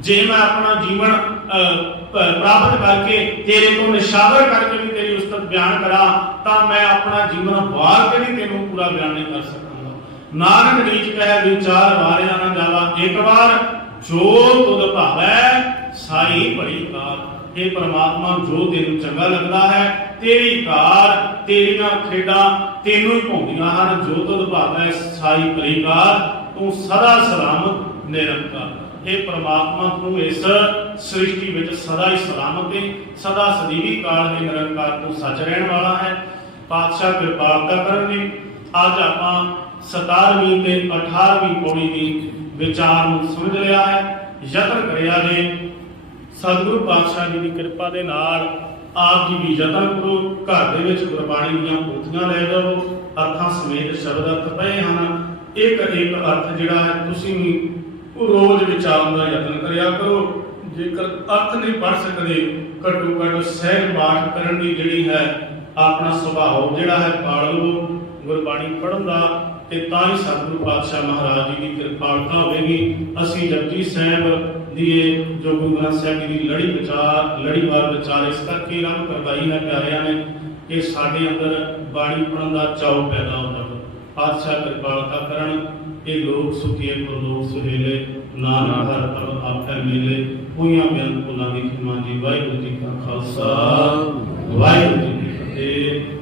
जे मैं अपना जीवन प्राप्त करके तेरे को निशावर करके भी तेरी उस्तत बयान करा तां मैं अपना जीवन वार के भी तेनों पूरा बयान नहीं कर सकूंगा। नानक नीच कहे विचार वारिया ना जावा एक बार, जो तुद भावै साई बड़ी कार। हे परमात्मा जो तेनू चंगा लगता है, तेरी कार तेरियां खेडां तेनू ही भाउंदियां हन। जो तुद भावै साई बड़ी कार, तू सदा सलामत निरंकार। हे परमात्मा तू इस सृष्टि विच सदा ही सलामत है, सदा सदीवी काल दे निरंकार तू सच रहने वाला है। पातशाह कृपालता करनगे अज आपां 17वीं ते 18वीं पौड़ी दी विचार नूं समझ लिया है, यतन करिया जे। सतगुरु पातशाह जी की कृपा दे नाल आप जी भी यतन करो, घर दे विच गुरबाणी दीयां पोथीआं लै जाओ, अर्थां समेत शब्द अर्थ पए हन। एक एक अर्थ जिहड़ा है तुसीं भी रोज विचारन का यत्न करिया करो। ਜੇਕਰ ਅਰਥ ਨਹੀਂ ਪੜ ਸਕਦੇ ਘੱਟੋ ਘੱਟ ਸਹਿਜ ਪਾਠ ਕਰਨ ਦੀ ਜਿਹੜੀ ਹੈ ਆਪਣਾ ਸੁਭਾਅ ਜਿਹੜਾ ਹੈ ਪਾਲ ਲਓ ਗੁਰਬਾਣੀ ਪੜ੍ਹਨ ਦਾ, ਤੇ ਤਾਂ ਹੀ ਸਤਿਗੁਰੂ ਪਾਤਸ਼ਾਹ ਮਹਾਰਾਜ ਜੀ ਦੀ ਕਿਰਪਾਲਤਾ ਹੋਵੇਗੀ। ਅਸੀਂ ਜਪਜੀ ਸਾਹਿਬ ਦੀ ਜੋ ਗੁਰੂ ਗ੍ਰੰਥ ਸਾਹਿਬ ਜੀ ਦੀ ਲੜੀਵਾਰ ਵਿਚਾਰ ਇਸ ਕਰਕੇ ਆਰੰਭ ਕਰਵਾਈ ਹੈ ਪਿਆਰਿਆਂ ਨੇ ਕਿ ਸਾਡੇ ਅੰਦਰ ਬਾਣੀ ਪੜ੍ਹਨ ਦਾ ਚਾਉ ਪੈਦਾ ਹੁੰਦਾ ਹੈ। ਪਾਤਸ਼ਾਹ ਕਿਰਪਾਲਤਾ ਕਰਨ ਇਹ ਲੋਕ ਸੁਖੀਏ ਲੋਕ ਸੁਹੇਲੇ ਨਾਨਕ ਹਰ ਤਨ ਆਪੇ ਮਿਲੇ। ਹੋਈਆਂ ਬੇਅੰਤ ਭੁੱਲਾਂ ਦੀ ਖਿਮਾ ਜੀ। ਵਾਹਿਗੁਰੂ ਜੀ ਕਾ ਖਾਲਸਾ ਵਾਹਿਗੁਰੂ ਜੀ ਕੀ ਫਤਿਹ।